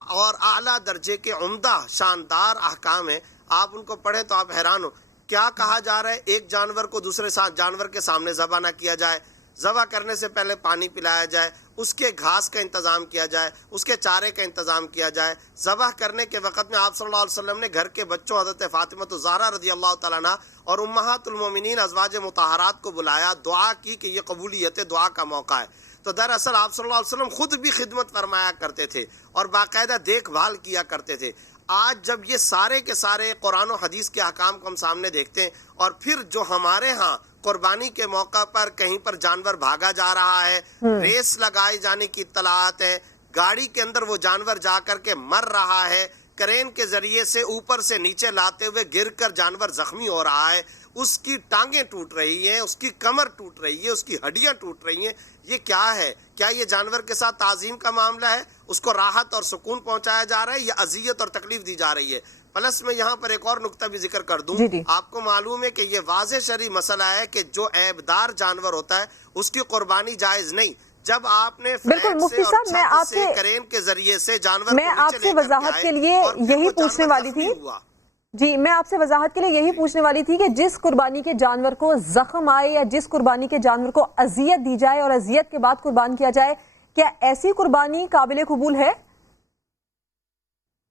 اور اعلیٰ درجے کے عمدہ شاندار احکام ہیں، آپ ان کو پڑھیں تو آپ حیران ہو۔ کیا کہا جا رہا ہے؟ ایک جانور کو دوسرے جانور کے سامنے ذبح نہ کیا جائے، ذبح کرنے سے پہلے پانی پلایا جائے، اس کے گھاس کا انتظام کیا جائے، اس کے چارے کا انتظام کیا جائے۔ ذبح کرنے کے وقت میں آپ صلی اللہ علیہ وسلم نے گھر کے بچوں حضرت فاطمہ الزہرا رضی اللہ تعالیٰ عنہ اور امہات المومنین ازواج مطہرات کو بلایا، دعا کی کہ یہ قبولیت دعا کا موقع ہے۔ تو دراصل آپ صلی اللہ علیہ وسلم خود بھی خدمت فرمایا کرتے تھے اور باقاعدہ دیکھ بھال کیا کرتے تھے۔ آج جب یہ سارے کے سارے قرآن و حدیث کے احکام کو ہم سامنے دیکھتے ہیں، اور پھر جو ہمارے ہاں قربانی کے موقع پر کہیں پر جانور بھاگا جا رہا ہے، ریس لگائے جانے کی اطلاعات ہیں، گاڑی کے اندر وہ جانور جا کر کے مر رہا ہے، کرین کے ذریعے سے اوپر سے نیچے لاتے ہوئے گر کر جانور زخمی ہو رہا ہے، اس کی ٹانگیں ٹوٹ رہی ہیں، اس کی کمر ٹوٹ رہی ہے، اس کی ہڈیاں ٹوٹ رہی ہیں، یہ کیا ہے؟ کیا یہ جانور کے ساتھ تعظیم کا معاملہ ہے؟ اس کو راحت اور سکون پہنچایا جا رہا ہے یا اذیت اور تکلیف دی جا رہی ہے؟ پلس میں یہاں پر ایک اور نقطہ بھی ذکر کر دوں، آپ کو معلوم ہے کہ یہ واضح شرعی مسئلہ ہے کہ جو عیبدار جانور ہوتا ہے اس کی قربانی جائز نہیں۔ جب آپ نے بالکل مفتی صاحب، میں آپ سے کرین کے ذریعے سے جانور میں آپ سے وضاحت کے لیے یہی پوچھنے والی تھی میں آپ سے وضاحت کے لیے یہی پوچھنے والی تھی کہ جس قربانی کے جانور کو زخم آئے یا جس قربانی کے جانور کو اذیت دی جائے اور اذیت کے بعد قربان کیا جائے، کیا ایسی قربانی قابل قبول ہے؟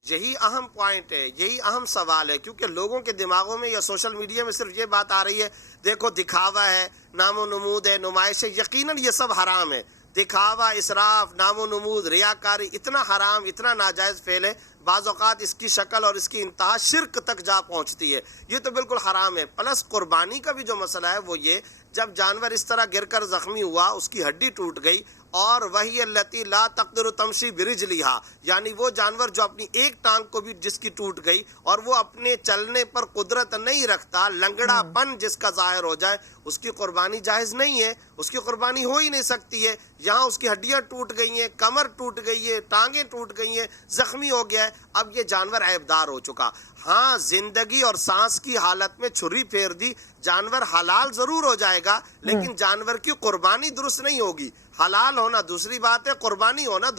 یہی اہم پوائنٹ ہے، یہی اہم سوال ہے، کیونکہ لوگوں کے دماغوں میں یا سوشل میڈیا میں صرف یہ بات آ رہی ہے، دیکھو دکھاوا ہے، نام و نمود ہے، نمائش ہے۔ یقیناً یہ سب حرام ہے، دکھاوا، اسراف، نام و نمود، ریاکاری اتنا حرام، اتنا ناجائز فعل ہے، بعض اوقات اس کی شکل اور اس کی انتہا شرک تک جا پہنچتی ہے، یہ تو بالکل حرام ہے۔ پلس قربانی کا بھی جو مسئلہ ہے وہ یہ، جب جانور اس طرح گر کر زخمی ہوا، اس کی ہڈی ٹوٹ گئی، اور وہی التی لا تقدر تمشی برجلھا، یعنی وہ جانور جو اپنی ایک ٹانگ کو بھی جس کی ٹوٹ گئی اور وہ اپنے چلنے پر قدرت نہیں رکھتا، لنگڑا پن جس کا ظاہر ہو جائے، اس کی قربانی جائز نہیں ہے، اس کی قربانی ہو ہی نہیں سکتی ہے۔ یہاں اس کی ہڈیاں ٹوٹ گئی ہیں، کمر ٹوٹ گئی ہے، ٹانگیں ٹوٹ گئی ہیں، زخمی ہو گیا ہے، اب یہ جانور عیبدار ہو چکا۔ ہاں، زندگی اور سانس کی حالت میں چھری پھیر دی، جانور حلال ضرور ہو جائے گا، لیکن جانور کی قربانی درست نہیں ہوگی۔ حلال ہونا دوسری بات ہے، قربانی ہونا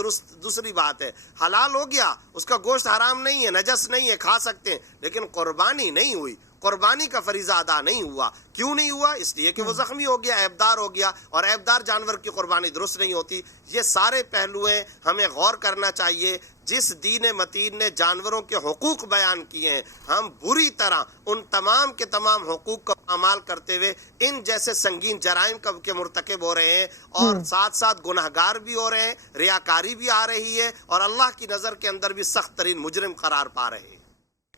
دوسری بات ہے۔ حلال ہو گیا، اس کا گوشت حرام نہیں ہے، نجس نہیں ہے، کھا سکتے ہیں، لیکن قربانی نہیں ہوئی، قربانی کا فریضہ ادا نہیں ہوا۔ کیوں نہیں ہوا؟ اس لیے کہ وہ زخمی ہو گیا، عیبدار ہو گیا، اور عیبدار جانور کی قربانی درست نہیں ہوتی۔ یہ سارے پہلو ہیں، ہمیں غور کرنا چاہیے۔ جس دین متین نے جانوروں کے حقوق بیان کیے ہیں، ہم بری طرح ان تمام کے تمام حقوق کا اعمال کرتے ہوئے ان جیسے سنگین جرائم کے مرتکب ہو رہے ہیں، اور ساتھ ساتھ گناہگار بھی ہو رہے ہیں، ریاکاری بھی آ رہی ہے، اور اللہ کی نظر کے اندر بھی سخت ترین مجرم قرار پا رہے ہیں۔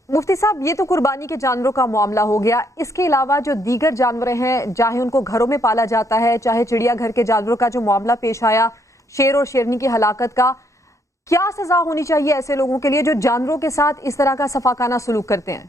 مفتی صاحب، یہ تو قربانی کے جانوروں کا معاملہ ہو گیا، اس کے علاوہ جو دیگر جانور ہیں، چاہے ان کو گھروں میں پالا جاتا ہے، چاہے چڑیا گھر کے جانوروں کا جو معاملہ پیش آیا، شیر اور شیرنی کی ہلاکت کا، کیا سزا ہونی چاہیے ایسے لوگوں کے لیے جو جانوروں کے ساتھ اس طرح کا صفاقانہ سلوک کرتے ہیں؟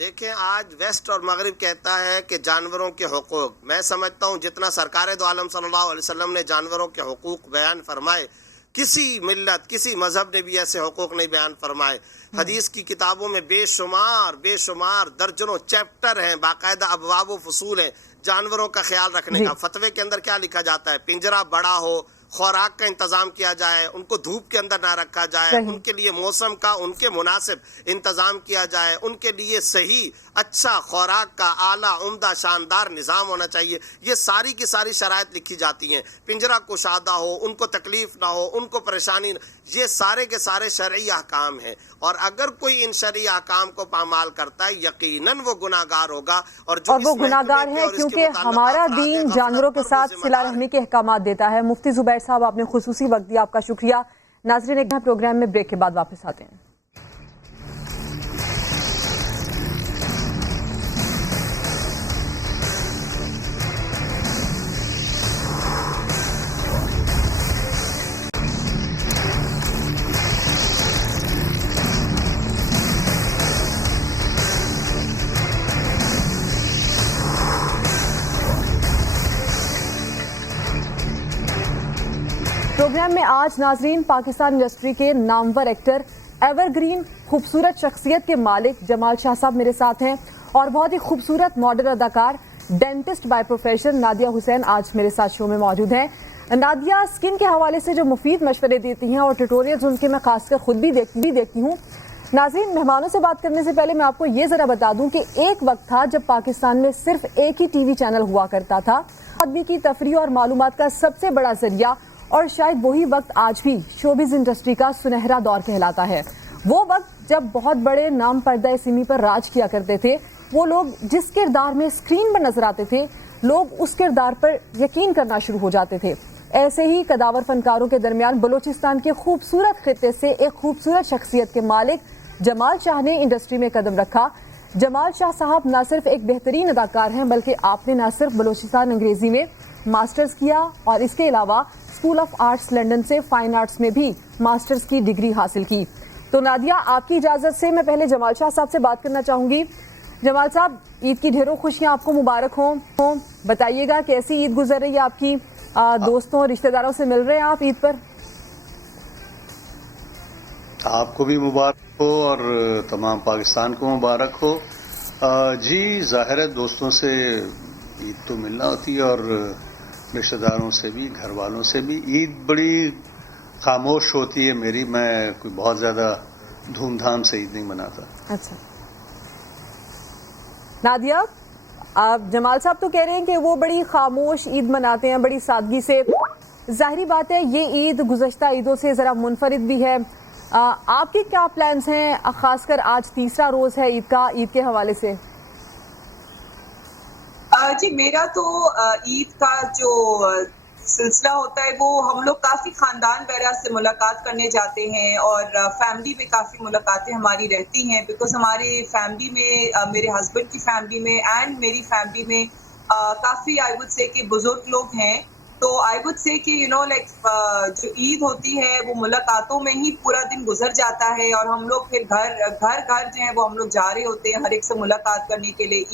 دیکھیں، آج ویسٹ اور مغرب کہتا ہے کہ جانوروں کے حقوق، میں سمجھتا ہوں جتنا سرکار دو عالم صلی اللہ علیہ وسلم نے جانوروں کے حقوق بیان فرمائے، کسی ملت، کسی مذہب نے بھی ایسے حقوق نہیں بیان فرمائے۔ حدیث کی کتابوں میں بے شمار درجنوں چیپٹر ہیں، باقاعدہ ابواب و فصول ہیں جانوروں کا خیال رکھنے کا۔ فتوے کے اندر کیا لکھا جاتا ہے؟ پنجرہ بڑا ہو، خوراک کا انتظام کیا جائے، ان کو دھوپ کے اندر نہ رکھا جائے، ان کے لیے موسم کا ان کے مناسب انتظام کیا جائے، ان کے لیے صحیح اچھا خوراک کا اعلیٰ عمدہ شاندار نظام ہونا چاہیے۔ یہ ساری کی ساری شرائط لکھی جاتی ہیں، پنجرہ کشادہ ہو، ان کو تکلیف نہ ہو، ان کو پریشانی نہ، یہ سارے کے سارے شرعی احکام ہیں، اور اگر کوئی ان شرعی احکام کو پامال کرتا ہے یقیناً وہ گناہگار ہوگا، اور وہ گناہگار ہے کیونکہ ہمارا دین جانوروں کے ساتھ صلہ رحمی کے احکامات دیتا ہے۔ مفتی زبیر صاحب، آپ نے خصوصی وقت دیا، آپ کا شکریہ۔ ناظرین، ایک پروگرام میں بریک کے بعد واپس آتے ہیں۔ پروگرام میں آج ناظرین پاکستان انڈسٹری کے نامور ایکٹر، ایور گرین خوبصورت شخصیت کے مالک جمال شاہ صاحب میرے ساتھ ہیں، اور بہت ہی خوبصورت ماڈل اداکار، ڈینٹسٹ بائی پروفیشن نادیہ حسین آج میرے ساتھ شو میں موجود ہیں۔ نادیہ اسکن کے حوالے سے جو مفید مشورے دیتی ہیں اور ٹیوٹوریلز ان کے میں خاص کر خود بھی دیکھتی ہوں۔ ناظرین، مہمانوں سے بات کرنے سے پہلے میں آپ کو یہ ذرا بتا دوں کہ ایک وقت تھا جب پاکستان میں صرف ایک ہی ٹی وی چینل ہوا کرتا تھا، آدمی کی تفریح اور معلومات کا سب سے بڑا ذریعہ، اور شاید وہی وقت آج بھی شوبز انڈسٹری کا سنہرا دور کہلاتا ہے۔ وہ وقت جب بہت بڑے نام پردہ سیمی پر راج کیا کرتے تھے، وہ لوگ جس کردار میں اسکرین پر نظر آتے تھے، لوگ اس کردار پر یقین کرنا شروع ہو جاتے تھے۔ ایسے ہی قداور فنکاروں کے درمیان بلوچستان کے خوبصورت خطے سے ایک خوبصورت شخصیت کے مالک جمال شاہ نے انڈسٹری میں قدم رکھا۔ جمال شاہ صاحب نہ صرف ایک بہترین اداکار ہیں، بلکہ آپ نے نہ صرف بلوچستان انگریزی میں ماسٹرز کیا، اور اس کے علاوہ اسکول آف آرٹس لنڈن سے فائن آرٹس میں بھی ماسٹرز کی ڈگری حاصل کی۔ تو نادیہ، آپ کی اجازت سے میں پہلے جمال شاہ صاحب سے بات کرنا چاہوں گی۔ جمال صاحب، عید کی ڈھیروں خوشیاں آپ کو مبارک ہوں۔ بتائیے گا کیسی عید گزر رہی ہے آپ کی؟ دوستوں اور رشتہ داروں سے مل رہے ہیں آپ عید پر؟ آپ کو بھی مبارک ہو اور تمام پاکستان کو مبارک ہو۔ جی، ظاہر ہے دوستوں سے عید تو ملنا ہوتی ہے، اور رشتہ داروں سے بھی، گھر والوں سے بھی۔ عید بڑی خاموش ہوتی ہے میری، میں کوئی بہت زیادہ دھوم دھام سے عید نہیں مناتا۔ اچھا نادیہ، جمال صاحب تو کہہ رہے ہیں کہ وہ بڑی خاموش عید مناتے ہیں، بڑی سادگی سے۔ ظاہری بات ہے یہ عید گزشتہ عیدوں سے ذرا منفرد بھی ہے۔ آپ کے کیا پلانز ہیں، خاص کر آج تیسرا روز ہے عید کا، عید کے حوالے سے؟ جی، میرا تو عید کا جو سلسلہ ہوتا ہے وہ ہم لوگ کافی خاندان وغیرہ سے ملاقات کرنے جاتے ہیں، اور فیملی میں کافی ملاقاتیں ہماری رہتی ہیں، بیکاز ہمارے فیملی میں، میرے ہسبینڈ کی فیملی میں اینڈ میری فیملی میں کافی آئی وڈ سے کہ بزرگ لوگ ہیں۔ تو آئی وڈ سے کہ جو عید ہوتی ہے وہ ملاقاتوں میں ہی پورا دن گزر جاتا ہے، اور ہم لوگ پھر گھر جو ہے وہ ہم لوگ جا رہے ہوتے ہیں ہر ایک سے ملاقات کرنے کے لیے،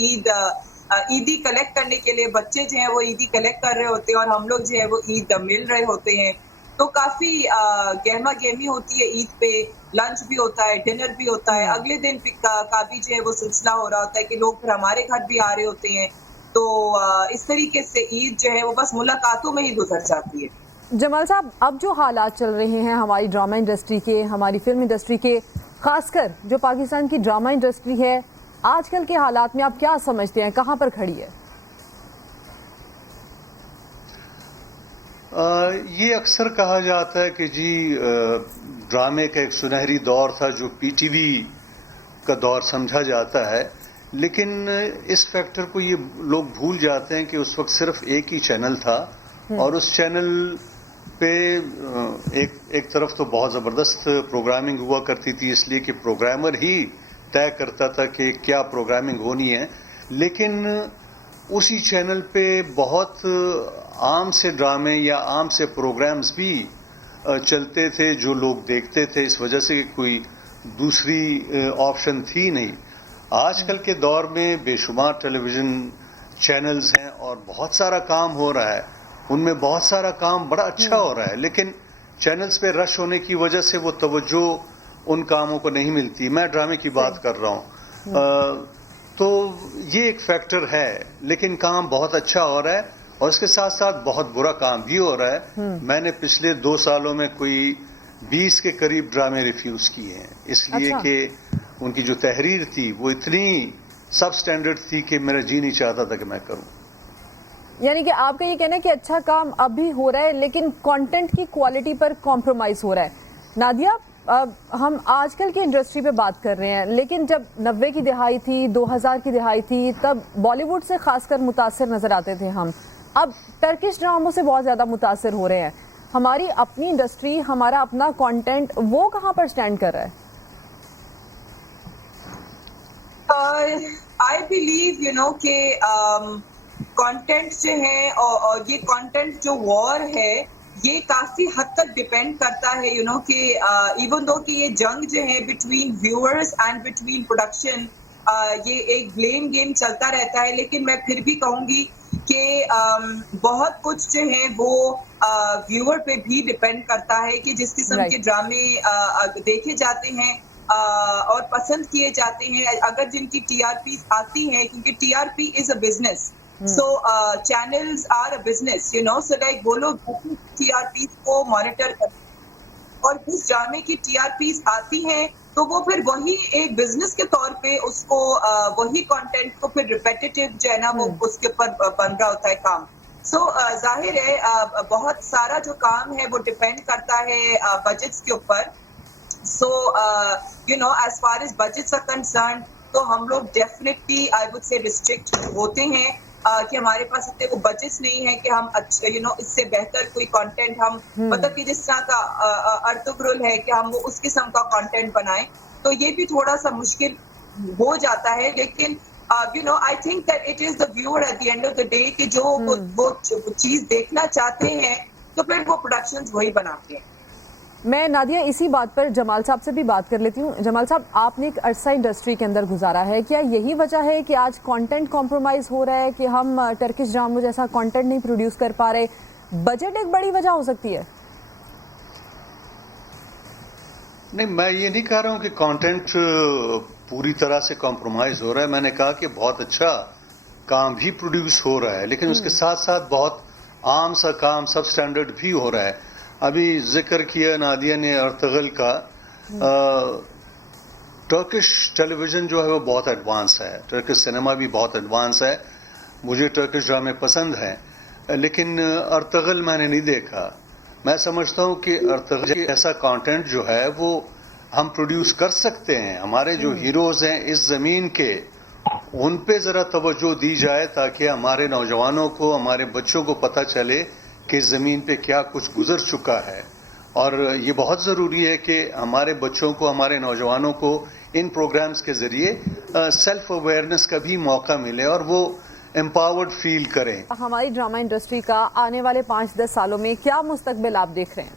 عیدی کلیکٹ کرنے کے لیے۔ بچے جو ہیں وہ عیدی کلیکٹ کر رہے ہوتے ہیں، اور ہم لوگ جو ہے وہ عید مل رہے ہوتے ہیں۔ تو کافی گہما گہمی ہوتی ہے عید پہ، لنچ بھی ہوتا ہے، ڈنر بھی ہوتا ہے، اگلے دن کا بھی جو ہے وہ سلسلہ ہو رہا ہوتا ہے کہ لوگ پھر ہمارے گھر بھی آ رہے ہوتے ہیں۔ تو اس طریقے سے عید جو ہے وہ بس ملاقاتوں میں ہی گزر جاتی ہے۔ جمال صاحب، اب جو حالات چل رہے ہیں ہماری ڈرامہ انڈسٹری کے، ہماری فلم انڈسٹری کے، خاص کر جو پاکستان کی ڈرامہ انڈسٹری ہے، آج کل کے حالات میں آپ کیا سمجھتے ہیں، کہاں پر کھڑی ہے؟ یہ اکثر کہا جاتا ہے کہ جی ڈرامے کا ایک سنہری دور تھا جو پی ٹی وی کا دور سمجھا جاتا ہے، لیکن اس فیکٹر کو یہ لوگ بھول جاتے ہیں کہ اس وقت صرف ایک ہی چینل تھا، اور اس چینل پہ ایک طرف تو بہت زبردست پروگرامنگ ہوا کرتی تھی، اس لیے کہ پروگرامر ہی طے کرتا تھا کہ کیا پروگرامنگ ہونی ہے، لیکن اسی چینل پہ بہت عام سے ڈرامے یا عام سے پروگرامز بھی چلتے تھے جو لوگ دیکھتے تھے، اس وجہ سے کوئی دوسری آپشن تھی نہیں۔ آج کل کے دور میں بے شمار ٹیلی ویژن چینلز ہیں اور بہت سارا کام ہو رہا ہے، ان میں بہت سارا کام بڑا اچھا ہو رہا ہے، لیکن چینلز پہ رش ہونے کی وجہ سے وہ توجہ ان کاموں کو نہیں ملتی۔ میں ڈرامے کی بات کر رہا ہوں، تو یہ ایک فیکٹر ہے، لیکن کام بہت اچھا ہو رہا ہے، اور اس کے ساتھ ساتھ بہت برا کام بھی ہو رہا ہے۔ میں نے پچھلے 2 سالوں میں کوئی 20 کے قریب ڈرامے ریفیوز کیے ہیں، اس لیے کہ ان کی جو تحریر تھی وہ اتنی سب سٹینڈرڈ تھی کہ میرا جی نہیں چاہتا تھا کہ میں کروں۔ یعنی کہ آپ کا یہ کہنا ہے کہ اچھا کام اب بھی ہو رہا ہے، لیکن کانٹینٹ کی کوالٹی پر کمپرومائز ہو رہا ہے، नादिया, हम आजकल की इंडस्ट्री पे बात कर रहे हैं, लेकिन जब 90 की दिहाई थी, 2000 की दिहाई थी, तब बॉलीवुड से खासकर मुतासिर नज़र आते थे हम. अब टर्किश ड्रामों से बहुत ज़्यादा मुतासिर हो रहे हैं. हमारी अपनी इंडस्ट्री, हमारा अपना कंटेंट, वो कहाँ पर स्टैंड कर रहा है? आई बिलीव कि कंटेंट जो है और ये कंटेंट जो वॉर है ये काफी हद तक डिपेंड करता है कि इवन दो कि ये जंग जो है between viewers and between production, ये एक ब्लेम गेम चलता रहता है. लेकिन मैं फिर भी कहूंगी कि बहुत कुछ जो है वो व्यूअर पे भी डिपेंड करता है कि जिस किस्म के ड्रामे देखे जाते हैं और पसंद किए जाते हैं, अगर जिनकी टीआरपी आती है, क्योंकि TRP is a business. So channels are a business, so like वो लोग TRPs को मॉनिटर करते और जिस ड्रामे की TRPs आती हैं तो वो फिर वही एक बिजनेस के तौर पे उसको वही कंटेंट को फिर रिपीटेटिव जो है ना वो उसके ऊपर बन रहा होता है काम. So जाहिर है बहुत सारा जो काम है वो डिपेंड करता है बजट्स के ऊपर. So as far as budgets are concerned, तो हम लोग definitely I would say restrict होते हैं कि हमारे पास इतने वो बजट्स नहीं है कि हम अच्छे इससे बेहतर कोई कंटेंट हम मतलब कि जिस तरह का अर्तुगरुल है कि हम वो उस किस्म का कंटेंट बनाएं, तो ये भी थोड़ा सा मुश्किल हो जाता है. लेकिन I think that it is the viewer at the end of the day कि जो वो चीज देखना चाहते हैं तो फिर वो प्रोडक्शंस वही बनाते हैं. मैं नादिया इसी बात पर जमाल साहब से भी बात कर लेती हूँ. जमाल साहब, आपने एक अरसा इंडस्ट्री के अंदर गुजारा है, क्या यही वजह है कि आज कंटेंट कॉम्प्रोमाइज़ हो रहा है कि हम टर्किश ड्रामों जैसा कंटेंट नहीं प्रोड्यूस कर पा रहे? बजट एक बड़ी वजह हो सकती है? नहीं, मैं ये नहीं कह रहा हूँ कि कंटेंट पूरी तरह से कॉम्प्रोमाइज़ हो रहा है. मैंने कहा कि बहुत अच्छा काम भी प्रोड्यूस हो रहा है, लेकिन उसके साथ साथ बहुत आम सा काम सब स्टैंडर्ड भी हो रहा है. अभी जिक्र किया नादिया ने अर्तुगरुल का. टर्किश टेलीविज़न जो है वो बहुत एडवांस है, टर्किश सिनेमा भी बहुत एडवांस है. मुझे टर्किश ड्रामे पसंद हैं, लेकिन अर्तुगरुल मैंने नहीं देखा. मैं समझता हूँ कि अर्तुगरुल ऐसा कंटेंट जो है वो हम प्रोड्यूस कर सकते हैं. हमारे जो हीरोज़ हैं इस ज़मीन के, उन पे ज़रा तवज्जो दी जाए ताकि हमारे नौजवानों को, हमारे बच्चों को पता चले कि ज़मीन पे क्या कुछ गुजर चुका है. और ये बहुत ज़रूरी है कि हमारे बच्चों को, हमारे नौजवानों को इन प्रोग्राम्स के ज़रिए सेल्फ अवेयरनेस का भी मौका मिले और वो एम्पावर्ड फील करें. हमारी ड्रामा इंडस्ट्री का आने वाले 5-10 सालों में क्या मुस्तकबिल आप देख रहे हैं?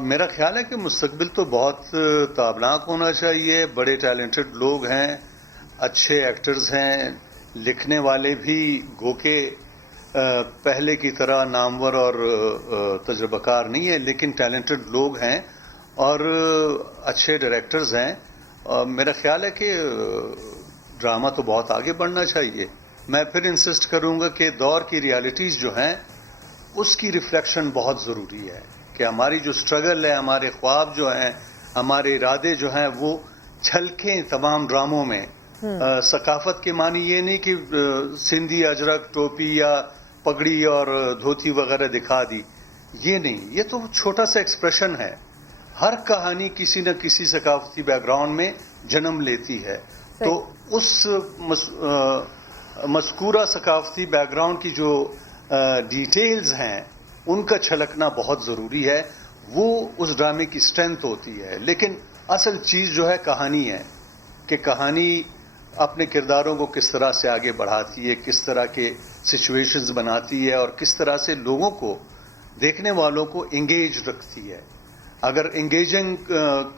मेरा ख्याल है कि मुस्तकबिल तो बहुत ताबनाक होना चाहिए. बड़े टैलेंटेड लोग हैं, अच्छे एक्टर्स हैं, लिखने वाले भी गोके पहले की तरह नामवर और तजुर्बाकार नहीं है, लेकिन टैलेंटेड लोग हैं और अच्छे डायरेक्टर्स हैं. मेरा ख्याल है कि ड्रामा तो बहुत आगे बढ़ना चाहिए. मैं फिर इंसिस्ट करूंगा कि दौर की रियलिटीज़ जो हैं उसकी रिफ्लेक्शन बहुत ज़रूरी है कि हमारी जो स्ट्रगल है, हमारे ख्वाब जो हैं, हमारे इरादे जो हैं वो झलकें तमाम ड्रामों में. सकाफत के मानी ये नहीं कि सिंधी अजरक, टोपी या पगड़ी और धोती वगैरह दिखा दी, ये नहीं. ये तो छोटा सा एक्सप्रेशन है. हर कहानी किसी न किसी सकाफती बैकग्राउंड में जन्म लेती है, तो उस मज़कूरा सकाफती बैकग्राउंड की जो डिटेल्स हैं उनका छलकना बहुत ज़रूरी है. वो उस ड्रामे की स्ट्रेंथ होती है. लेकिन असल चीज़ जो है कहानी है कि कहानी अपने किरदारों को किस तरह से आगे बढ़ाती है, किस तरह के सिचुएशंस बनाती है और किस तरह से लोगों को, देखने वालों को एंगेज रखती है. अगर एंगेजिंग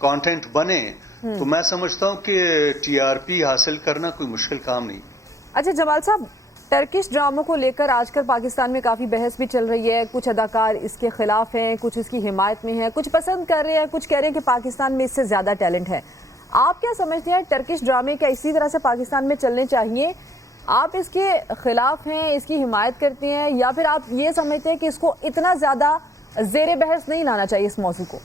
कंटेंट बने तो मैं समझता हूं कि टीआरपी हासिल करना कोई मुश्किल काम नहीं. अच्छा जमाल साहब, टर्किश ड्रामों को लेकर आजकल पाकिस्तान में काफ़ी बहस भी चल रही है. कुछ अदाकार इसके खिलाफ हैं, कुछ इसकी हिमायत में हैं, कुछ पसंद कर रहे हैं, कुछ कह रहे हैं कि पाकिस्तान में इससे ज़्यादा टैलेंट है. आप क्या समझते हैं, टर्किश ड्रामे क्या इसी तरह से पाकिस्तान में चलने चाहिए? आप इसके खिलाफ हैं, इसकी हिमायत करते हैं, या फिर आप ये समझते हैं कि इसको इतना ज़्यादा ज़ेरे बहस नहीं लाना चाहिए इस मौजू को?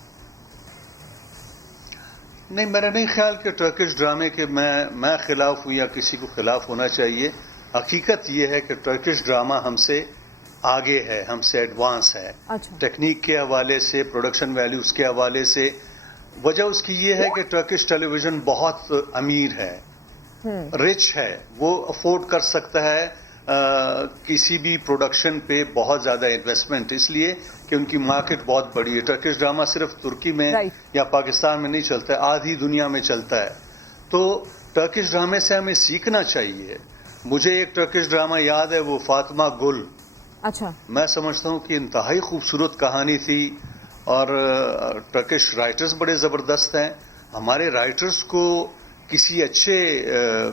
नहीं, मेरा नहीं ख्याल कि टर्किश ड्रामे के मैं खिलाफ हूँ या किसी को खिलाफ होना चाहिए. हकीकत ये है कि टर्किश ड्रामा हमसे आगे है, हमसे एडवांस है। अच्छा। टेक्निक के हवाले से, प्रोडक्शन वैल्यूज के हवाले से। वजह उसकी ये है कि टर्किश टेलीविजन बहुत अमीर है, रिच है, वो अफोर्ड कर सकता है किसी भी प्रोडक्शन पे बहुत ज्यादा इन्वेस्टमेंट, इसलिए कि उनकी मार्केट बहुत बड़ी है। टर्किश ड्रामा सिर्फ तुर्की में या पाकिस्तान में नहीं चलता है, आधी दुनिया में चलता है। तो टर्किश ड्रामे से हमें सीखना चाहिए। मुझे एक टर्किश ड्रामा याद है, वो फातिमा गुल। अच्छा। मैं समझता हूँ कि इंतहाई खूबसूरत कहानी थी और टर्किश राइटर्स बड़े जबरदस्त हैं। हमारे राइटर्स को किसी अच्छे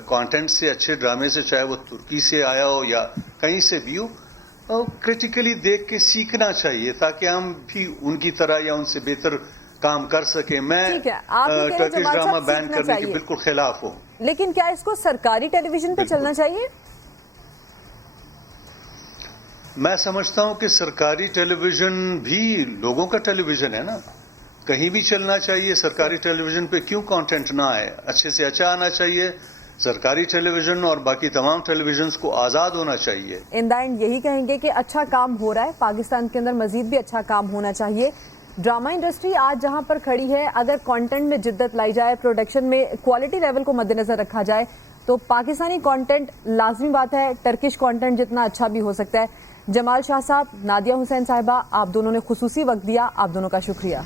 कंटेंट से, अच्छे ड्रामे से, चाहे वो तुर्की से आया हो या कहीं से भी हो, क्रिटिकली देख के सीखना चाहिए ताकि हम भी उनकी तरह या उनसे बेहतर काम कर सके। मैं टर्किश ड्रामा बैन करने के बिल्कुल खिलाफ हूँ। लेकिन क्या इसको सरकारी टेलीविजन पे चलना चाहिए? मैं समझता हूँ कि सरकारी टेलीविजन भी लोगों का टेलीविजन है ना, कहीं भी चलना चाहिए। सरकारी टेलीविजन पे क्यों कंटेंट ना आए? अच्छे से अच्छा आना चाहिए। सरकारी टेलीविजन और बाकी तमाम टेलीविजन्स को आजाद होना चाहिए। इन द एंड यही कहेंगे कि अच्छा काम हो रहा है, पाकिस्तान के अंदर मजीद भी अच्छा काम होना चाहिए। ड्रामा इंडस्ट्री आज जहां पर खड़ी है, अगर कंटेंट में जिद्दत लाई जाए, प्रोडक्शन में क्वालिटी लेवल को मद्देनजर रखा जाए, तो पाकिस्तानी कंटेंट लाजमी बात है टर्किश कंटेंट जितना अच्छा भी हो सकता है। जमाल शाह साहब, नादिया हुसैन साहिबा, आप दोनों ने खुसूसी वक्त दिया, आप दोनों का शुक्रिया।